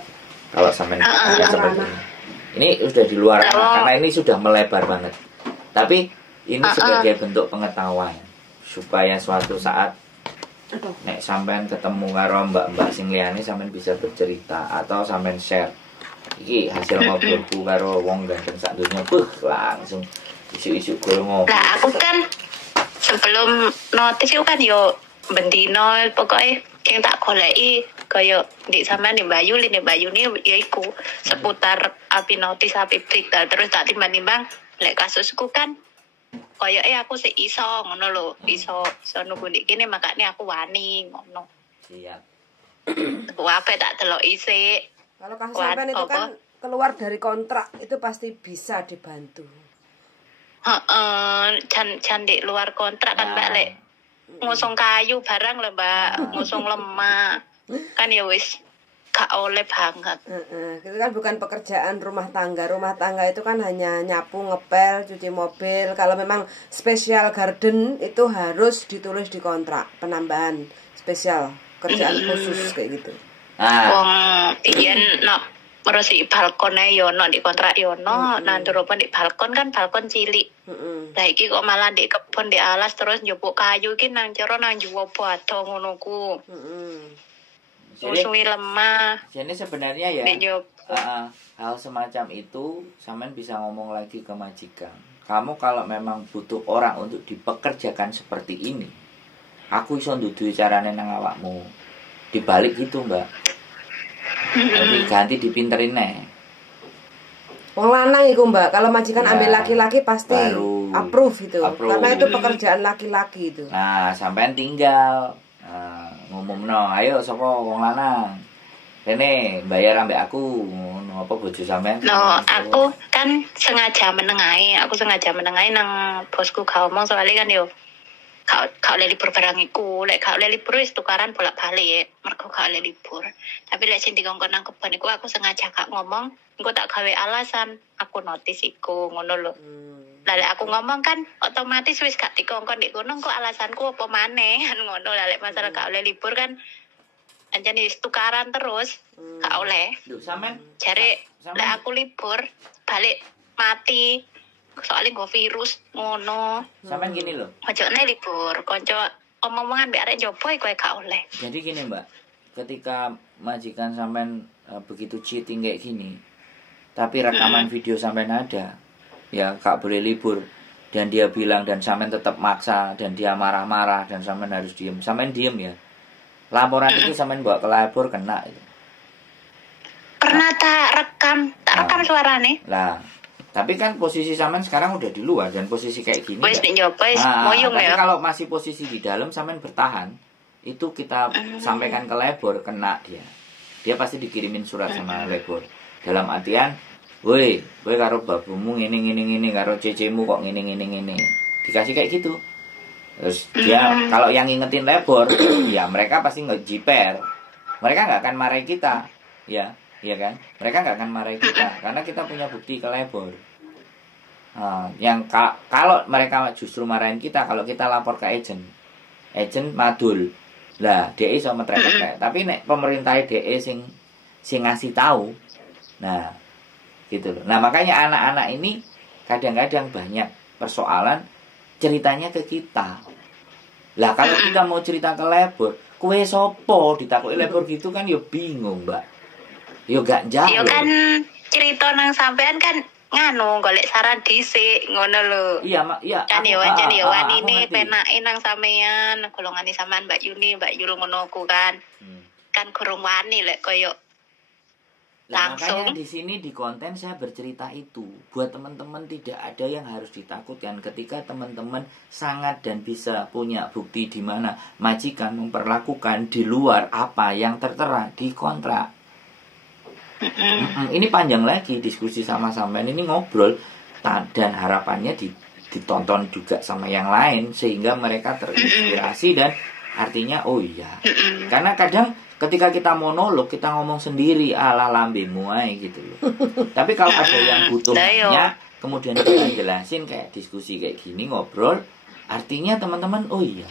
Kalau sampai seperti ini udah di luar karena ini sudah melebar banget. Tapi ini sebagai bentuk pengetahuan supaya suatu saat nek sampean ketemu karo mbak-mbak sing liyane sampean bisa bercerita atau sampean share. Iki hasil ngobrolku karo wong ganteng sak dunya, langsung isu-isu ngomong. Lah aku kan sebelum notis itu kan yo bendino pokoknya yang tak goleki kaya di sampean di Bayu ini yaiku seputar api notis api break terus tak timbang-timbang lek kasusku kan kaya aku sih iso ngono lho, iso nunggu ndek kene makanya aku wani ngono. Siap. Wae tak delok isik. Kalau kasus sampean itu kan keluar dari kontrak itu pasti bisa dibantu. Jan di luar kontrak kan Mbak lek ngosong kayu barang lho Mbak, ngosong lemah. Kan ya wis gak oleh banget. Itu kan bukan pekerjaan rumah tangga. Rumah tangga itu kan hanya nyapu, ngepel, cuci mobil. Kalau memang special garden itu harus ditulis di kontrak penambahan spesial kerjaan khusus kayak gitu. Wong yen terus di balkon yo di kontrak yo nandur apa di balkon kan balkon cilik. Lah iki kok malah di kebun di alas terus njupuk kayu iki nang jero nang juwo bado ngono ku. Musuhi lemah. Jadi sebenarnya ya hal semacam itu sampean bisa ngomong lagi ke majikan. Kamu kalau memang butuh orang untuk dipekerjakan seperti ini, aku iso ndudui carane nang awakmu. Dibalik gitu, Mbak. Jadi ganti dipinterin nih. Wong lanang iku, Mbak. Kalau majikan ambil laki-laki pasti approve itu. Karena itu pekerjaan laki-laki itu. Nah, sampean tinggal ngumumno, ayo sapa wong lanang. Rene bayar ambek aku, ngono apa bojo sampean? No, aku kan sengaja menengahi nang bosku gak omong soalnya kan yo kau oleh libur barang iku, lek kau oleh libur wis tukaran bolak-balik, mergo kau oleh libur. Tapi lek sing dikongkon nang kebon iku aku sengaja gak ngomong, engko tak gawe alasan, aku notis iku ngono lho. Lah lek aku ngomong kan otomatis wis gak dikongkon nek kono kok alasanku apa maneh kan ngono. Lah lek masalah gak oleh libur kan anjane wis tukaran terus, gak oleh. Lho sampean Jare lek aku libur balik mati. Soalnya gue virus ngono. Sampean gini loh. Ojone libur, konco omong-omongan mbek arek jopo iku gak oleh. Jadi gini Mbak, ketika majikan sampean begitu cheating kayak gini, tapi rekaman video sampean ada, ya gak boleh libur, dan dia bilang dan sampean tetap maksa dan dia marah-marah dan sampean harus diem, sampean diem ya. Laporan itu sampean bawa ke labor kena itu. Pernah tak rekam suarane. Lah, tapi kan posisi sampean sekarang udah di luar dan posisi kayak gini. Wis nyoba wis moyong tapi ya. kalau masih posisi di dalam sampean bertahan, itu kita sampaikan ke labor kena dia. Dia pasti dikirimin surat sama labor. Dalam artian, woi karo babumu ngene karo cecemu kok ngene. Dikasih kayak gitu. Terus dia kalau yang ngingetin labor, ya mereka pasti ngejiper. Mereka nggak akan marahi kita, ya. Iya kan? Mereka nggak akan marahi kita karena kita punya bukti ke labor. Yang kalau mereka justru marahin kita kalau kita lapor ke agent madul. Lah, DE iso metrek-metrek. Tapi nek pemerintah DE sing ngasih tahu. Nah, gitu loh. Nah, makanya anak-anak ini kadang-kadang banyak persoalan ceritanya ke kita. Lah, kalau kita mau cerita ke labor, kowe sopo ditakoki labor gitu kan ya bingung, Mbak. Yo gak jauh. Yo kan cerita nang sampean kan nganu golek saran dhisik ngono lho. Iya, iya. Kan yo ancen yo wanine penake nang sampean, golongane sampean Mbak Yuni, Mbak Yul ngono ku kan. Kan kurang wani lek koyo langsung. Makanya di sini di konten saya bercerita itu buat teman-teman tidak ada yang harus ditakutkan ketika teman-teman sangat dan bisa punya bukti di mana majikan memperlakukan di luar apa yang tertera di kontrak. Ini panjang lagi diskusi sama sampean ini ngobrol dan harapannya ditonton juga sama yang lain sehingga mereka terinspirasi dan artinya oh iya. Karena kadang ketika kita monolog kita ngomong sendiri ala lambemu ae gitu loh. Tapi kalau ada yang butuhnya kemudian kita jelasin kayak diskusi kayak gini ngobrol artinya teman-teman oh iya.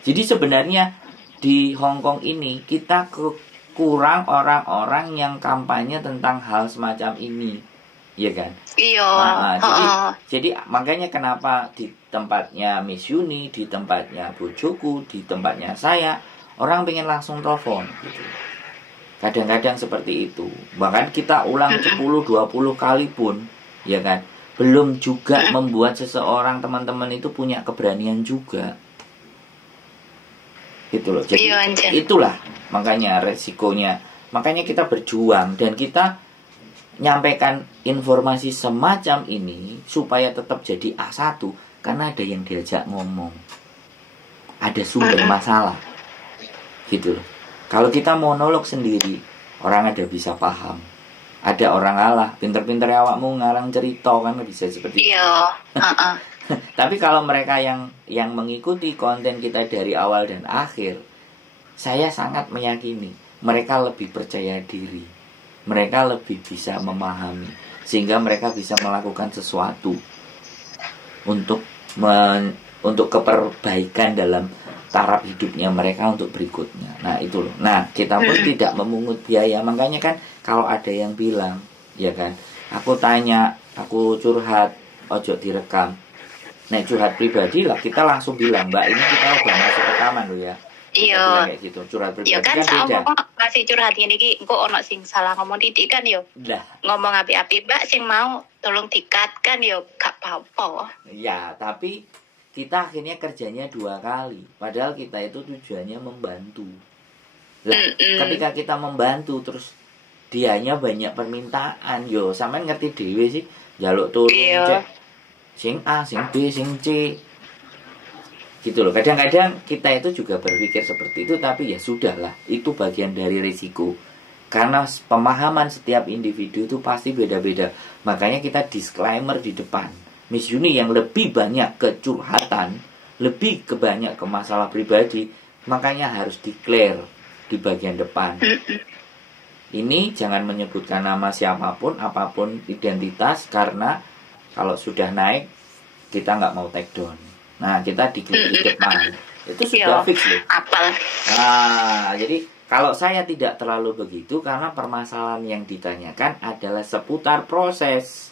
Jadi sebenarnya di Hong Kong ini kita kurang orang-orang yang kampanye tentang hal semacam ini, iya kan? Iya. Jadi makanya kenapa di tempatnya Miss Yuni, di tempatnya bojoku, di tempatnya saya, orang pengen langsung telepon gitu. Kadang-kadang seperti itu. Bahkan kita ulang 10-20 kali pun, ya kan? Belum juga membuat seseorang teman-teman itu punya keberanian juga. Gitu loh. Jadi itulah makanya resikonya. Makanya kita berjuang dan kita nyampaikan informasi semacam ini supaya tetap jadi A1 karena ada yang diajak ngomong. Ada sumber masalah. Gitu loh. Kalau kita monolog sendiri, orang ada bisa paham. Ada orang alah, pinter-pinter awakmu ngarang cerita kan bisa seperti itu. Iya. Tapi kalau mereka yang mengikuti konten kita dari awal dan akhir, saya sangat meyakini mereka lebih percaya diri, mereka lebih bisa memahami, sehingga mereka bisa melakukan sesuatu untuk keperbaikan dalam taraf hidupnya mereka untuk berikutnya. Nah itu loh. Nah kita pun tidak memungut biaya, makanya kan kalau ada yang bilang, ya kan, aku tanya, aku curhat, ojo direkam. Nah curhat pribadi lah kita langsung bilang Mbak ini kita udah masuk rekaman loh ya. Iya. Kayak gitu curhat pribadi ya kan beda. Masih curhat ini ki engko ono sing salah ngomong titik kan yo. Lah. Ngomong api-api Mbak sing mau tolong dikat kan yo gak apa-apa. Ya tapi kita akhirnya kerjanya 2 kali. Padahal kita itu tujuannya membantu. Lah ketika kita membantu terus dianya banyak permintaan yo sampean ngerti dhewe sih njaluk tolong cek sing A, sing B, sing C. Gitu loh. Kadang-kadang kita itu juga berpikir seperti itu, tapi ya sudahlah, itu bagian dari risiko. Karena pemahaman setiap individu itu pasti beda-beda. Makanya kita disclaimer di depan. Miss Yuni yang lebih banyak kecurhatan, lebih banyak ke masalah pribadi, makanya harus declare di bagian depan. Ini jangan menyebutkan nama siapapun, apapun identitas, karena kalau sudah naik, kita nggak mau take down. Nah, kita di depan. Itu sudah fix loh. Apal. Nah, jadi kalau saya tidak terlalu begitu, karena permasalahan yang ditanyakan adalah seputar proses,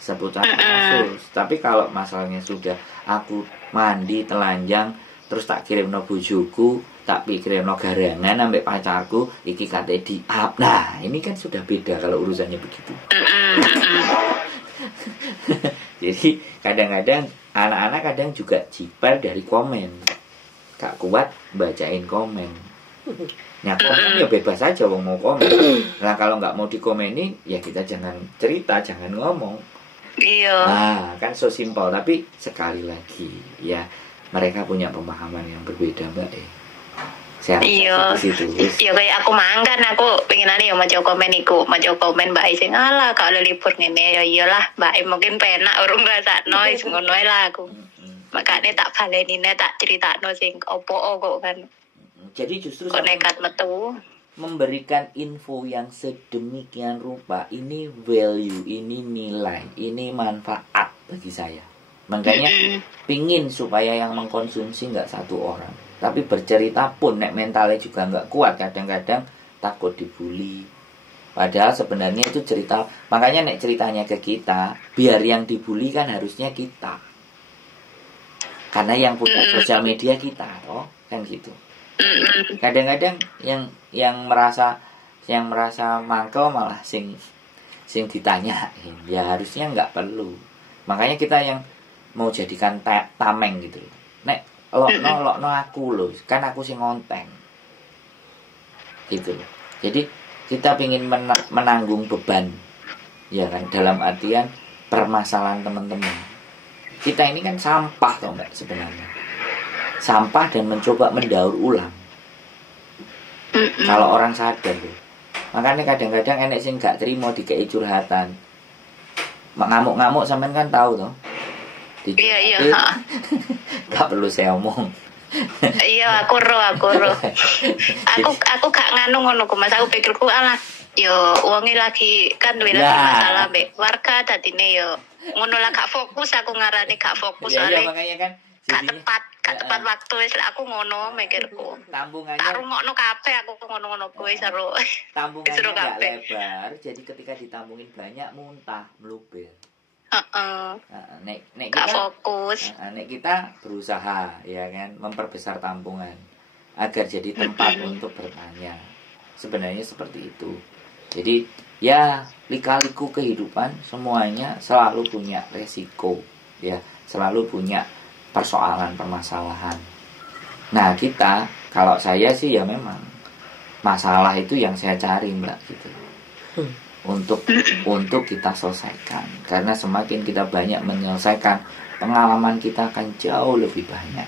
seputar kasus. Tapi kalau masalahnya sudah aku mandi telanjang, terus tak kirim no bojoku, tak kirim no garangan sampai pacarku, iki kate di up. Nah, ini kan sudah beda kalau urusannya begitu. Jadi kadang-kadang anak-anak kadang juga jiper dari komen, gak kuat bacain komen. Nah, komen ya bebas aja wong mau komen. Nah, kalau nggak mau dikomenin ya kita jangan cerita, jangan ngomong. Iya. Nah, kan so simple. Tapi sekali lagi ya, mereka punya pemahaman yang berbeda, Mbak. Saya iya. Ya kayak aku mangkan, aku pengenane ya maca komen iku, maca komen Mbak sing ala kalau libur ngene ya iyalah, Mbak mungkin penak urung ngrasakno wis ngono ae lah aku. Makane tak balenine tak critakno sing opo kok kan. Jadi justru kok nekat metu memberikan info yang sedemikian rupa, ini value, ini nilai, ini manfaat bagi saya. Makanya pingin supaya yang mengkonsumsi nggak satu orang, tapi bercerita pun nek mentalnya juga nggak kuat, kadang-kadang takut dibully. Padahal sebenarnya itu cerita, makanya nek ceritanya ke kita, biar yang dibully kan harusnya kita, karena yang punya sosial media kita, toh kan gitu. Kadang-kadang yang merasa mangkel malah sing ditanyain, ya harusnya nggak perlu. Makanya kita yang mau jadikan tameng gitu, nek lokno aku loh, kan aku sing ngonten gitu loh. Jadi kita ingin menanggung beban, ya kan, dalam artian permasalahan teman-teman kita ini kan sampah toh Mbak, sebenarnya sampah dan mencoba mendaur ulang. Kalau orang sadar loh. Makanya kadang-kadang enek sing gak terima dikei curhatan, ngamuk-ngamuk, sampean kan tahu toh. Iya. Gak perlu saya omong. Iya, aku ro. Aku gak nganu ngono ku Mas, aku pikirku alah yo wonge lagi kan duwe masalah mbek warga dadine yo ngono lah, gak fokus aku ngarani gak fokus soalnya. Makanya kan gak tepat waktu wis aku ngono mikirku. Tambungannya tak rungokno kabeh aku ngono-ngono kuwi seru. Tambungannya gak lebar, jadi ketika ditambungin banyak muntah, meluber. Nek kita fokus. Nek kita berusaha ya kan memperbesar tampungan agar jadi tempat untuk bertanya. Sebenarnya seperti itu. Jadi ya lika-liku kehidupan semuanya selalu punya resiko, ya, selalu punya persoalan permasalahan. Nah, kita, kalau saya sih ya memang masalah itu yang saya cari Mbak gitu. Untuk kita selesaikan, karena semakin kita banyak menyelesaikan, pengalaman kita akan jauh lebih banyak.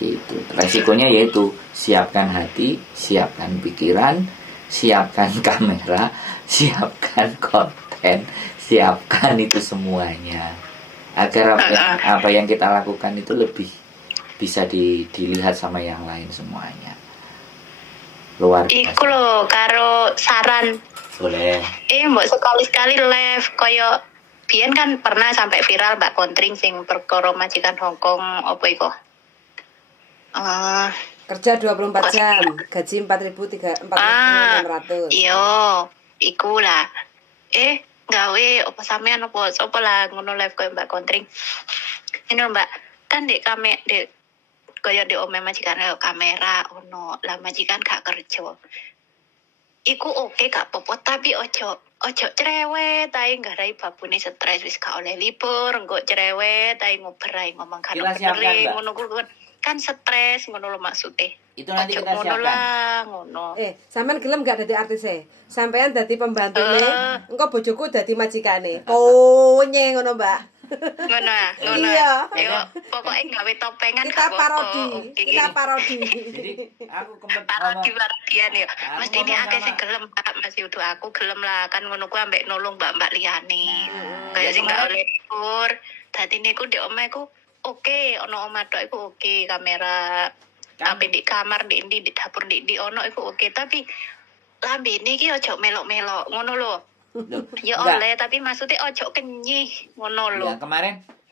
Gitu. Resikonya yaitu siapkan hati, siapkan pikiran, siapkan kamera, siapkan konten, siapkan itu semuanya, agar apa yang kita lakukan itu lebih bisa dilihat sama yang lain semuanya. Luar biasa. Iku lho karo saran. Boleh. Mbok sekali-sekali live koyo biyen kan pernah sampai viral Mbak Kontring sing perkara majikan Hongkong apa iku? Kerja 24 jam, gaji 4.600. Iya, iku lah. Gawe apa sampean apa sapa lah ngono live koyo Mbak Kontring. Ini Mbak, kan dek kaya di omeh majikan kamera ono lah, majikan gak kerja. Iku oke gak apa-apa, tapi ojo cerewet ae nggarai babune stres wis gak oleh libur, engko cerewet ae ngobrol ngomong kan bener ngono kan stres ngono lho maksude. Itu nanti kita siapkan. Ngono. Sampean gelem gak dadi artise? Sampean dadi pembantune, engko bojoku dadi majikane. Ponye ngono, Mbak. Ngono. Iya. Yo pokoknya gawe topengan Kita gak apa-apa. parodi. Oke. Kita parodi. Jadi aku kempet Parodian ya. Aku Mesti ini ngomong akeh sama- sing gelem Kak, Mas Yudo aku gelem lah kan ngono ku ambek nulung mbak-mbak liyane. Kayak ya sing gak kemarin- oleh tur. Dadi niku ndek omaheku oke, ono omah tok iku oke kamera. Kan- Tapi di kamar di dapur di ono iku oke tapi lambene iki ojo melok-melok ngono lho. Loh, Ya enggak. oleh tapi maksudnya ojo kenyih ngono lho. Ya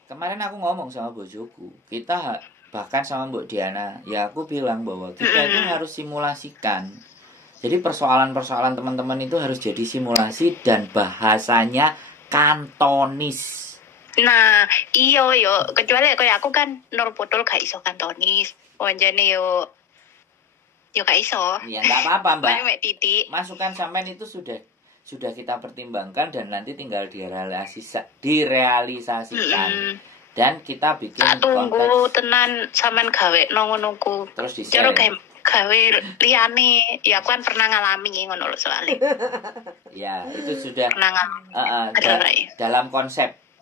kemarin aku ngomong sama bojoku, kita bahkan sama Mbok Diana, ya aku bilang bahwa kita itu harus simulasikan. Jadi persoalan-persoalan teman-teman itu harus jadi simulasi dan bahasanya kantonis. Nah, iya yo, kecuali kayak aku kan nur botol gak iso kantonis. Wanjane yo gak iso. Ya nggak apa-apa Mbak. Paling mek titik. Masukan sampean itu sudah kita pertimbangkan dan nanti tinggal direalisasikan. Dan kita bikin Tak tunggu tenan sampean gawe no ngono ku. terus di Cara share. gawe liyane, ya aku kan pernah ngalami ngono lho soalnya. Ya, itu sudah Pernah ngalami. da- Beneran ya?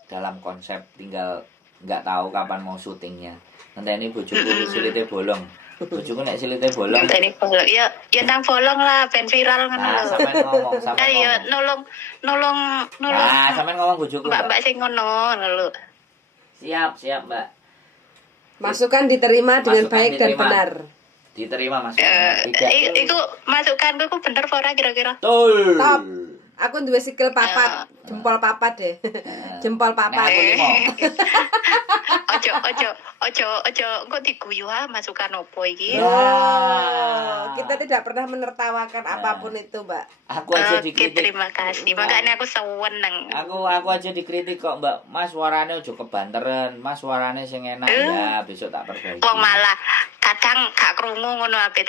dalam konsep tinggal nggak tahu kapan mau syutingnya. Nanti ini bojoku silite bolong. Bojoku nek silite bolong. Tadi bolong. Ya nang bolong lah ben viral ngono Nah, lho. sampean ngomong, Ayo nolong. Nah, sampean ngomong bojoku. Mbak sing ngono lho. Siap, Mbak. Masukan diterima dengan Masukan baik dan diterima. benar. Diterima Mas. Tidak. Iku masukanku ku bener apa ora kira-kira? Betul. Top. Aku duwe sikil papat, jempol papat deh. Jempol Nah, papat. aku limo. Ojo kok diguyu ah masukan opo iki? Oh, kita tidak pernah menertawakan apapun itu, Mbak. Aku aja Oke, dikritik. terima kasih. Makanya aku seneng. Aku aja dikritik kok, Mbak. Mas suarane ojo kebanteran. Mas suarane sing enak ya, besok tak perbaiki. Wong malah kadang gak krungu ngono ape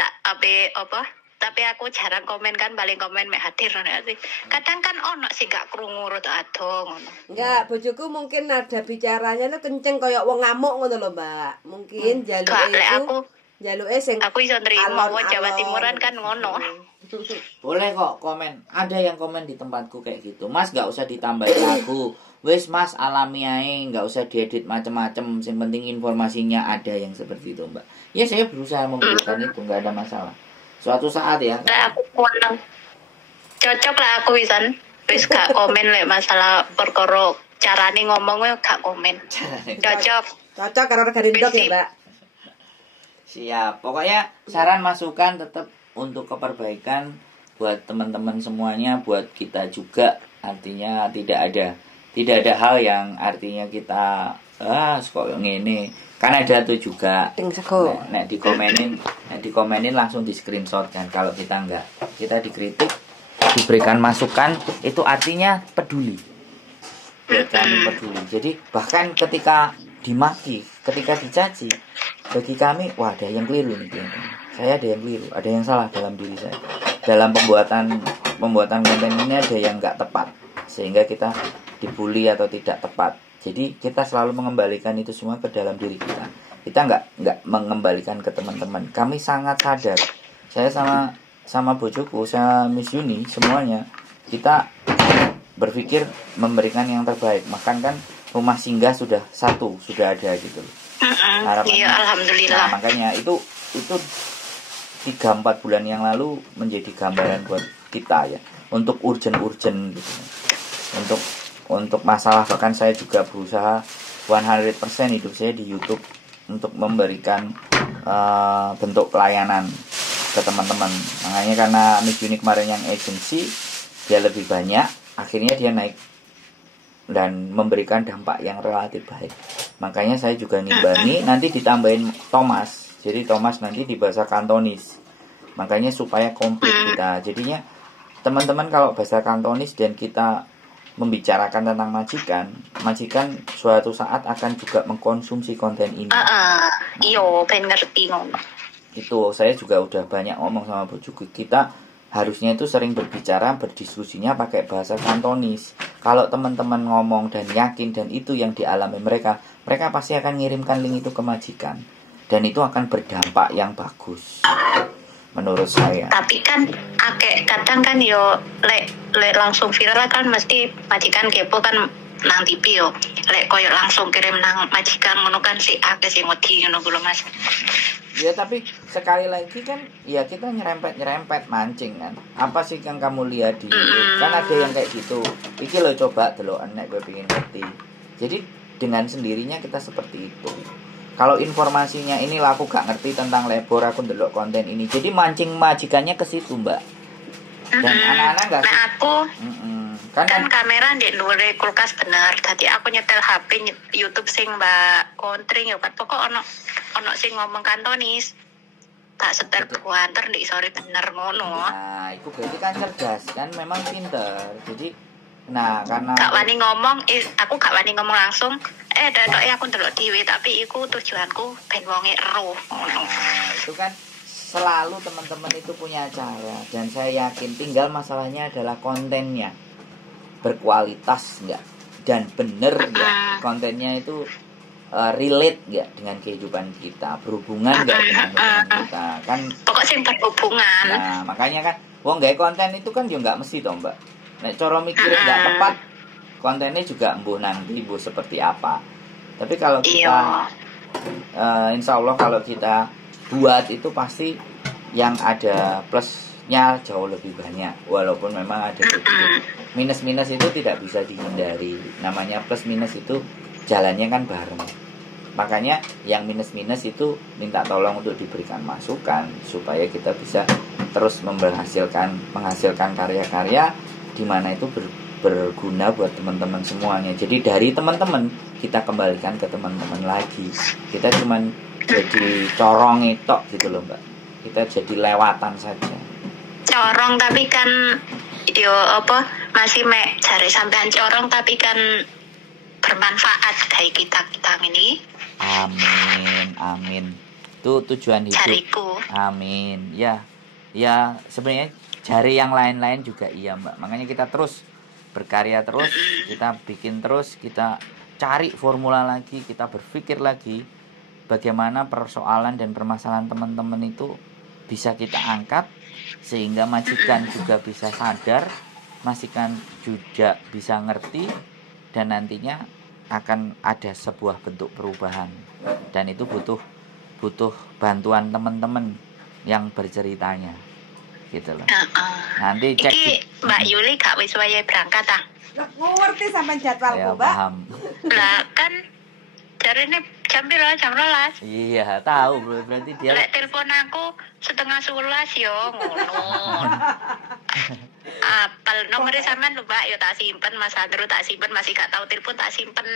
apa? Tapi aku jarang komen kan, paling komen mek hadir ngono sih. Kadang kan ono sing gak krungu rada ado ngono. Enggak, bojoku mungkin nada bicaranya itu kenceng kayak wong ngamuk ngono lho, Mbak. Mungkin jaluke Gak, lek itu jaluke sing Aku iso nrimo wong Jawa alon-alon. Timuran kan ngono. Boleh kok komen. Ada yang komen di tempatku kayak gitu. Mas gak usah ditambahin lagu. Wes Mas alami ae, gak usah diedit macem-macem. Yang penting informasinya ada yang seperti itu, Mbak. Ya saya berusaha memberikan itu, nggak ada masalah. Suatu saat ya. Lek aku menang. Cocok lah aku wisan. Wis gak komen lek masalah perkara carane ngomong gak komen. Cocok. cocok karo regane ndok ya, Mbak. Siap. Pokoknya saran masukan tetap untuk keperbaikan buat teman-teman semuanya, buat kita juga. Artinya tidak ada hal yang artinya kita kok ngene. Kan ada tuh juga. Ding sego. Nek dikomenin langsung di screenshot kan. Kalau kita enggak, kita dikritik, diberikan masukan, itu artinya peduli. Buat kami peduli. Jadi bahkan ketika dimaki, ketika dicaci, bagi kami, wah ada yang keliru nih. Saya ada yang keliru, ada yang salah dalam diri saya. Dalam pembuatan konten ini ada yang enggak tepat, sehingga kita dibully atau tidak tepat. Jadi kita selalu mengembalikan itu semua ke dalam diri kita. Kita nggak mengembalikan ke teman-teman. Kami sangat sadar. Saya sama bojoku, sama Miss Yuni, semuanya kita berpikir memberikan yang terbaik. Makan kan rumah singgah sudah ada gitu. Iya, alhamdulillah. Nah, makanya itu 3-4 bulan yang lalu menjadi gambaran buat kita ya. Untuk urgent gitu. Untuk masalah, bahkan saya juga berusaha 100% hidup saya di YouTube untuk memberikan bentuk pelayanan ke teman-teman. Makanya karena Miss Uni kemarin yang agency, dia lebih banyak, akhirnya dia naik dan memberikan dampak yang relatif baik. Makanya saya juga ngimbangi, nanti ditambahin Thomas. Jadi Thomas nanti di bahasa Kantonis. Makanya supaya komplit kita. Jadinya teman-teman kalau bahasa Kantonis dan kita membicarakan tentang majikan suatu saat akan juga mengkonsumsi konten ini. Iya, ben ngerti ngono. Itu saya juga udah banyak ngomong sama bojoku, kita harusnya itu sering berbicara, berdiskusinya pakai bahasa Kantonis. Kalau teman-teman ngomong dan yakin dan itu yang dialami mereka pasti akan ngirimkan link itu ke majikan dan itu akan berdampak yang bagus menurut saya. Tapi kan kadang kan yo lek langsung viral kan mesti majikan kepo kan nang TV yo lek koyo langsung kirim nang majikan ngono kan sik akeh sing wedi ngono kuwi lho Mas. Ya tapi sekali lagi kan ya kita nyerempet mancing kan. Apa sih yang kamu lihat di YouTube? Kan ada yang kayak gitu. Iki lo coba deloken nek gue pengen ngerti. Jadi dengan sendirinya kita seperti itu. Kalau informasinya ini lah aku gak ngerti tentang labor, aku ndelok konten ini. Jadi mancing majikannya ke situ, Mbak. Dan anak-anak gak sih? Nah aku kan kamera ndek dhuwure kulkas bener. Dadi aku nyetel HP YouTube sing Mbak Kontring ya kan pokok ono sing ngomong kantonis. Tak setel buanter ndek sore bener ngono. Nah, itu berarti kan cerdas kan, memang pinter. Jadi nah karena gak wani ngomong, aku gak wani ngomong langsung. Datoke aku ndelok dhewe tapi iku tujuanku ben wonge eruh ngono. Nah, itu kan selalu teman-teman itu punya cara dan saya yakin tinggal masalahnya adalah kontennya berkualitas enggak dan bener enggak, kontennya itu relate enggak dengan kehidupan kita, berhubungan enggak dengan hubungan kita kan pokok sing berhubungan. Nah makanya kan wong gawe konten itu kan yo enggak mesti toh Mbak, nek cara mikirnya enggak tepat kontennya juga nanti seperti apa. Tapi kalau kita insya Allah kalau kita buat itu pasti yang ada plusnya jauh lebih banyak. Walaupun memang ada minus-minus itu tidak bisa dihindari. Namanya plus minus itu jalannya kan bareng. Makanya yang minus-minus itu minta tolong untuk diberikan masukan supaya kita bisa terus menghasilkan karya-karya di mana itu berguna buat teman-teman semuanya. Jadi dari teman-teman kita kembalikan ke teman-teman lagi. Kita cuman jadi corong itu gitu loh Mbak. Kita jadi lewatan saja. Corong tapi kan yo masih jare sampean corong tapi kan bermanfaat kayak kita ini. Amin. Itu tujuan hidup. Jariku. Amin. Ya sebenarnya jari yang lain-lain juga iya Mbak. Makanya kita terus berkarya terus, kita bikin terus, kita cari formula lagi, kita berpikir lagi bagaimana persoalan dan permasalahan teman-teman itu bisa kita angkat sehingga majikan juga bisa sadar, majikan juga bisa ngerti dan nantinya akan ada sebuah bentuk perubahan dan itu butuh bantuan teman-teman yang berceritanya gitu loh. Nanti cek Mbak Yuli gak wis wayahe berangkat ah. Ngerti sampean jadwalku, ya, Mbak. Paham. Lah kan jarene jam 12. Iya, tahu berarti dia lek telepon aku 10:30 yo ngono. Apal nomornya sampean lho Mbak, yo tak simpen Mas Andro, tak simpen masih gak tahu telepon tak simpen.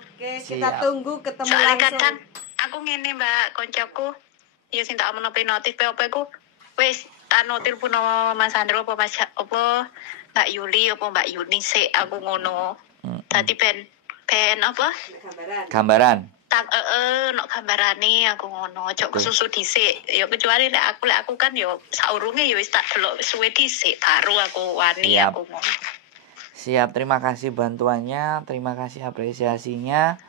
Oke, kita tunggu ketemu soalnya langsung. Kadang aku ngene Mbak, koncoku yo sing tak omongno notif POP ku wis telepon Mas Andro apa Mas apa Mbak Yuli apa Mbak Yuni sik aku ngono. Dadi ben apa? Gambaran. Tak nok gambarane aku ngono, ojo kesusu dhisik. Ya kecuali lek aku kan yo saurunge yo wis tak delok suwe dhisik baru aku wani aku ngono. Siap, terima kasih bantuannya, terima kasih apresiasinya.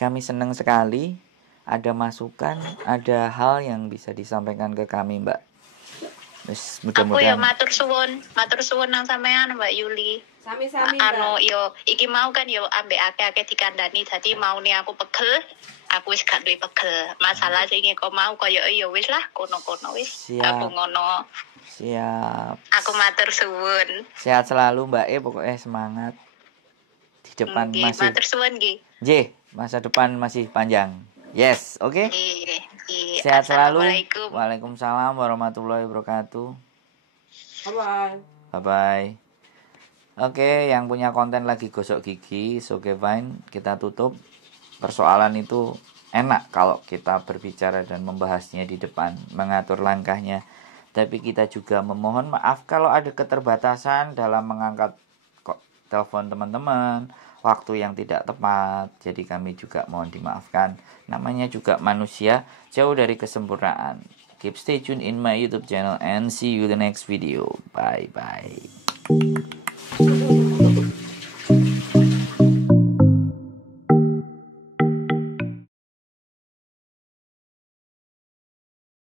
Kami senang sekali ada masukan, ada hal yang bisa disampaikan ke kami, Mbak. Aku Mudah-mudahan. ya matur suwun nang sampean Mbak Yuli. Sami-sami. Yo iki mau kan yo ambek akeh-akeh dikandani dadi maune aku pegel. Aku wis gak duwe pegel. Masalah sing kok mau koyo yo wis lah kono-kono wis. Aku ngono. Siap. Aku matur suwun. Sehat selalu Mbak pokoknya semangat. Di depan masih matur suwun nggih. Masa depan masih panjang. Yes, oke? Sehat selalu. Waalaikumsalam warahmatullahi wabarakatuh. Bye-bye. Oke, yang punya konten lagi gosok gigi, fine, kita tutup. Persoalan itu enak kalau kita berbicara dan membahasnya di depan, mengatur langkahnya. Tapi kita juga memohon maaf kalau ada keterbatasan dalam mengangkat telepon teman-teman, waktu yang tidak tepat. Jadi kami juga mohon dimaafkan. Namanya juga manusia, jauh dari kesempurnaan. Keep stay tune in my YouTube channel and see you the next video. Bye-bye.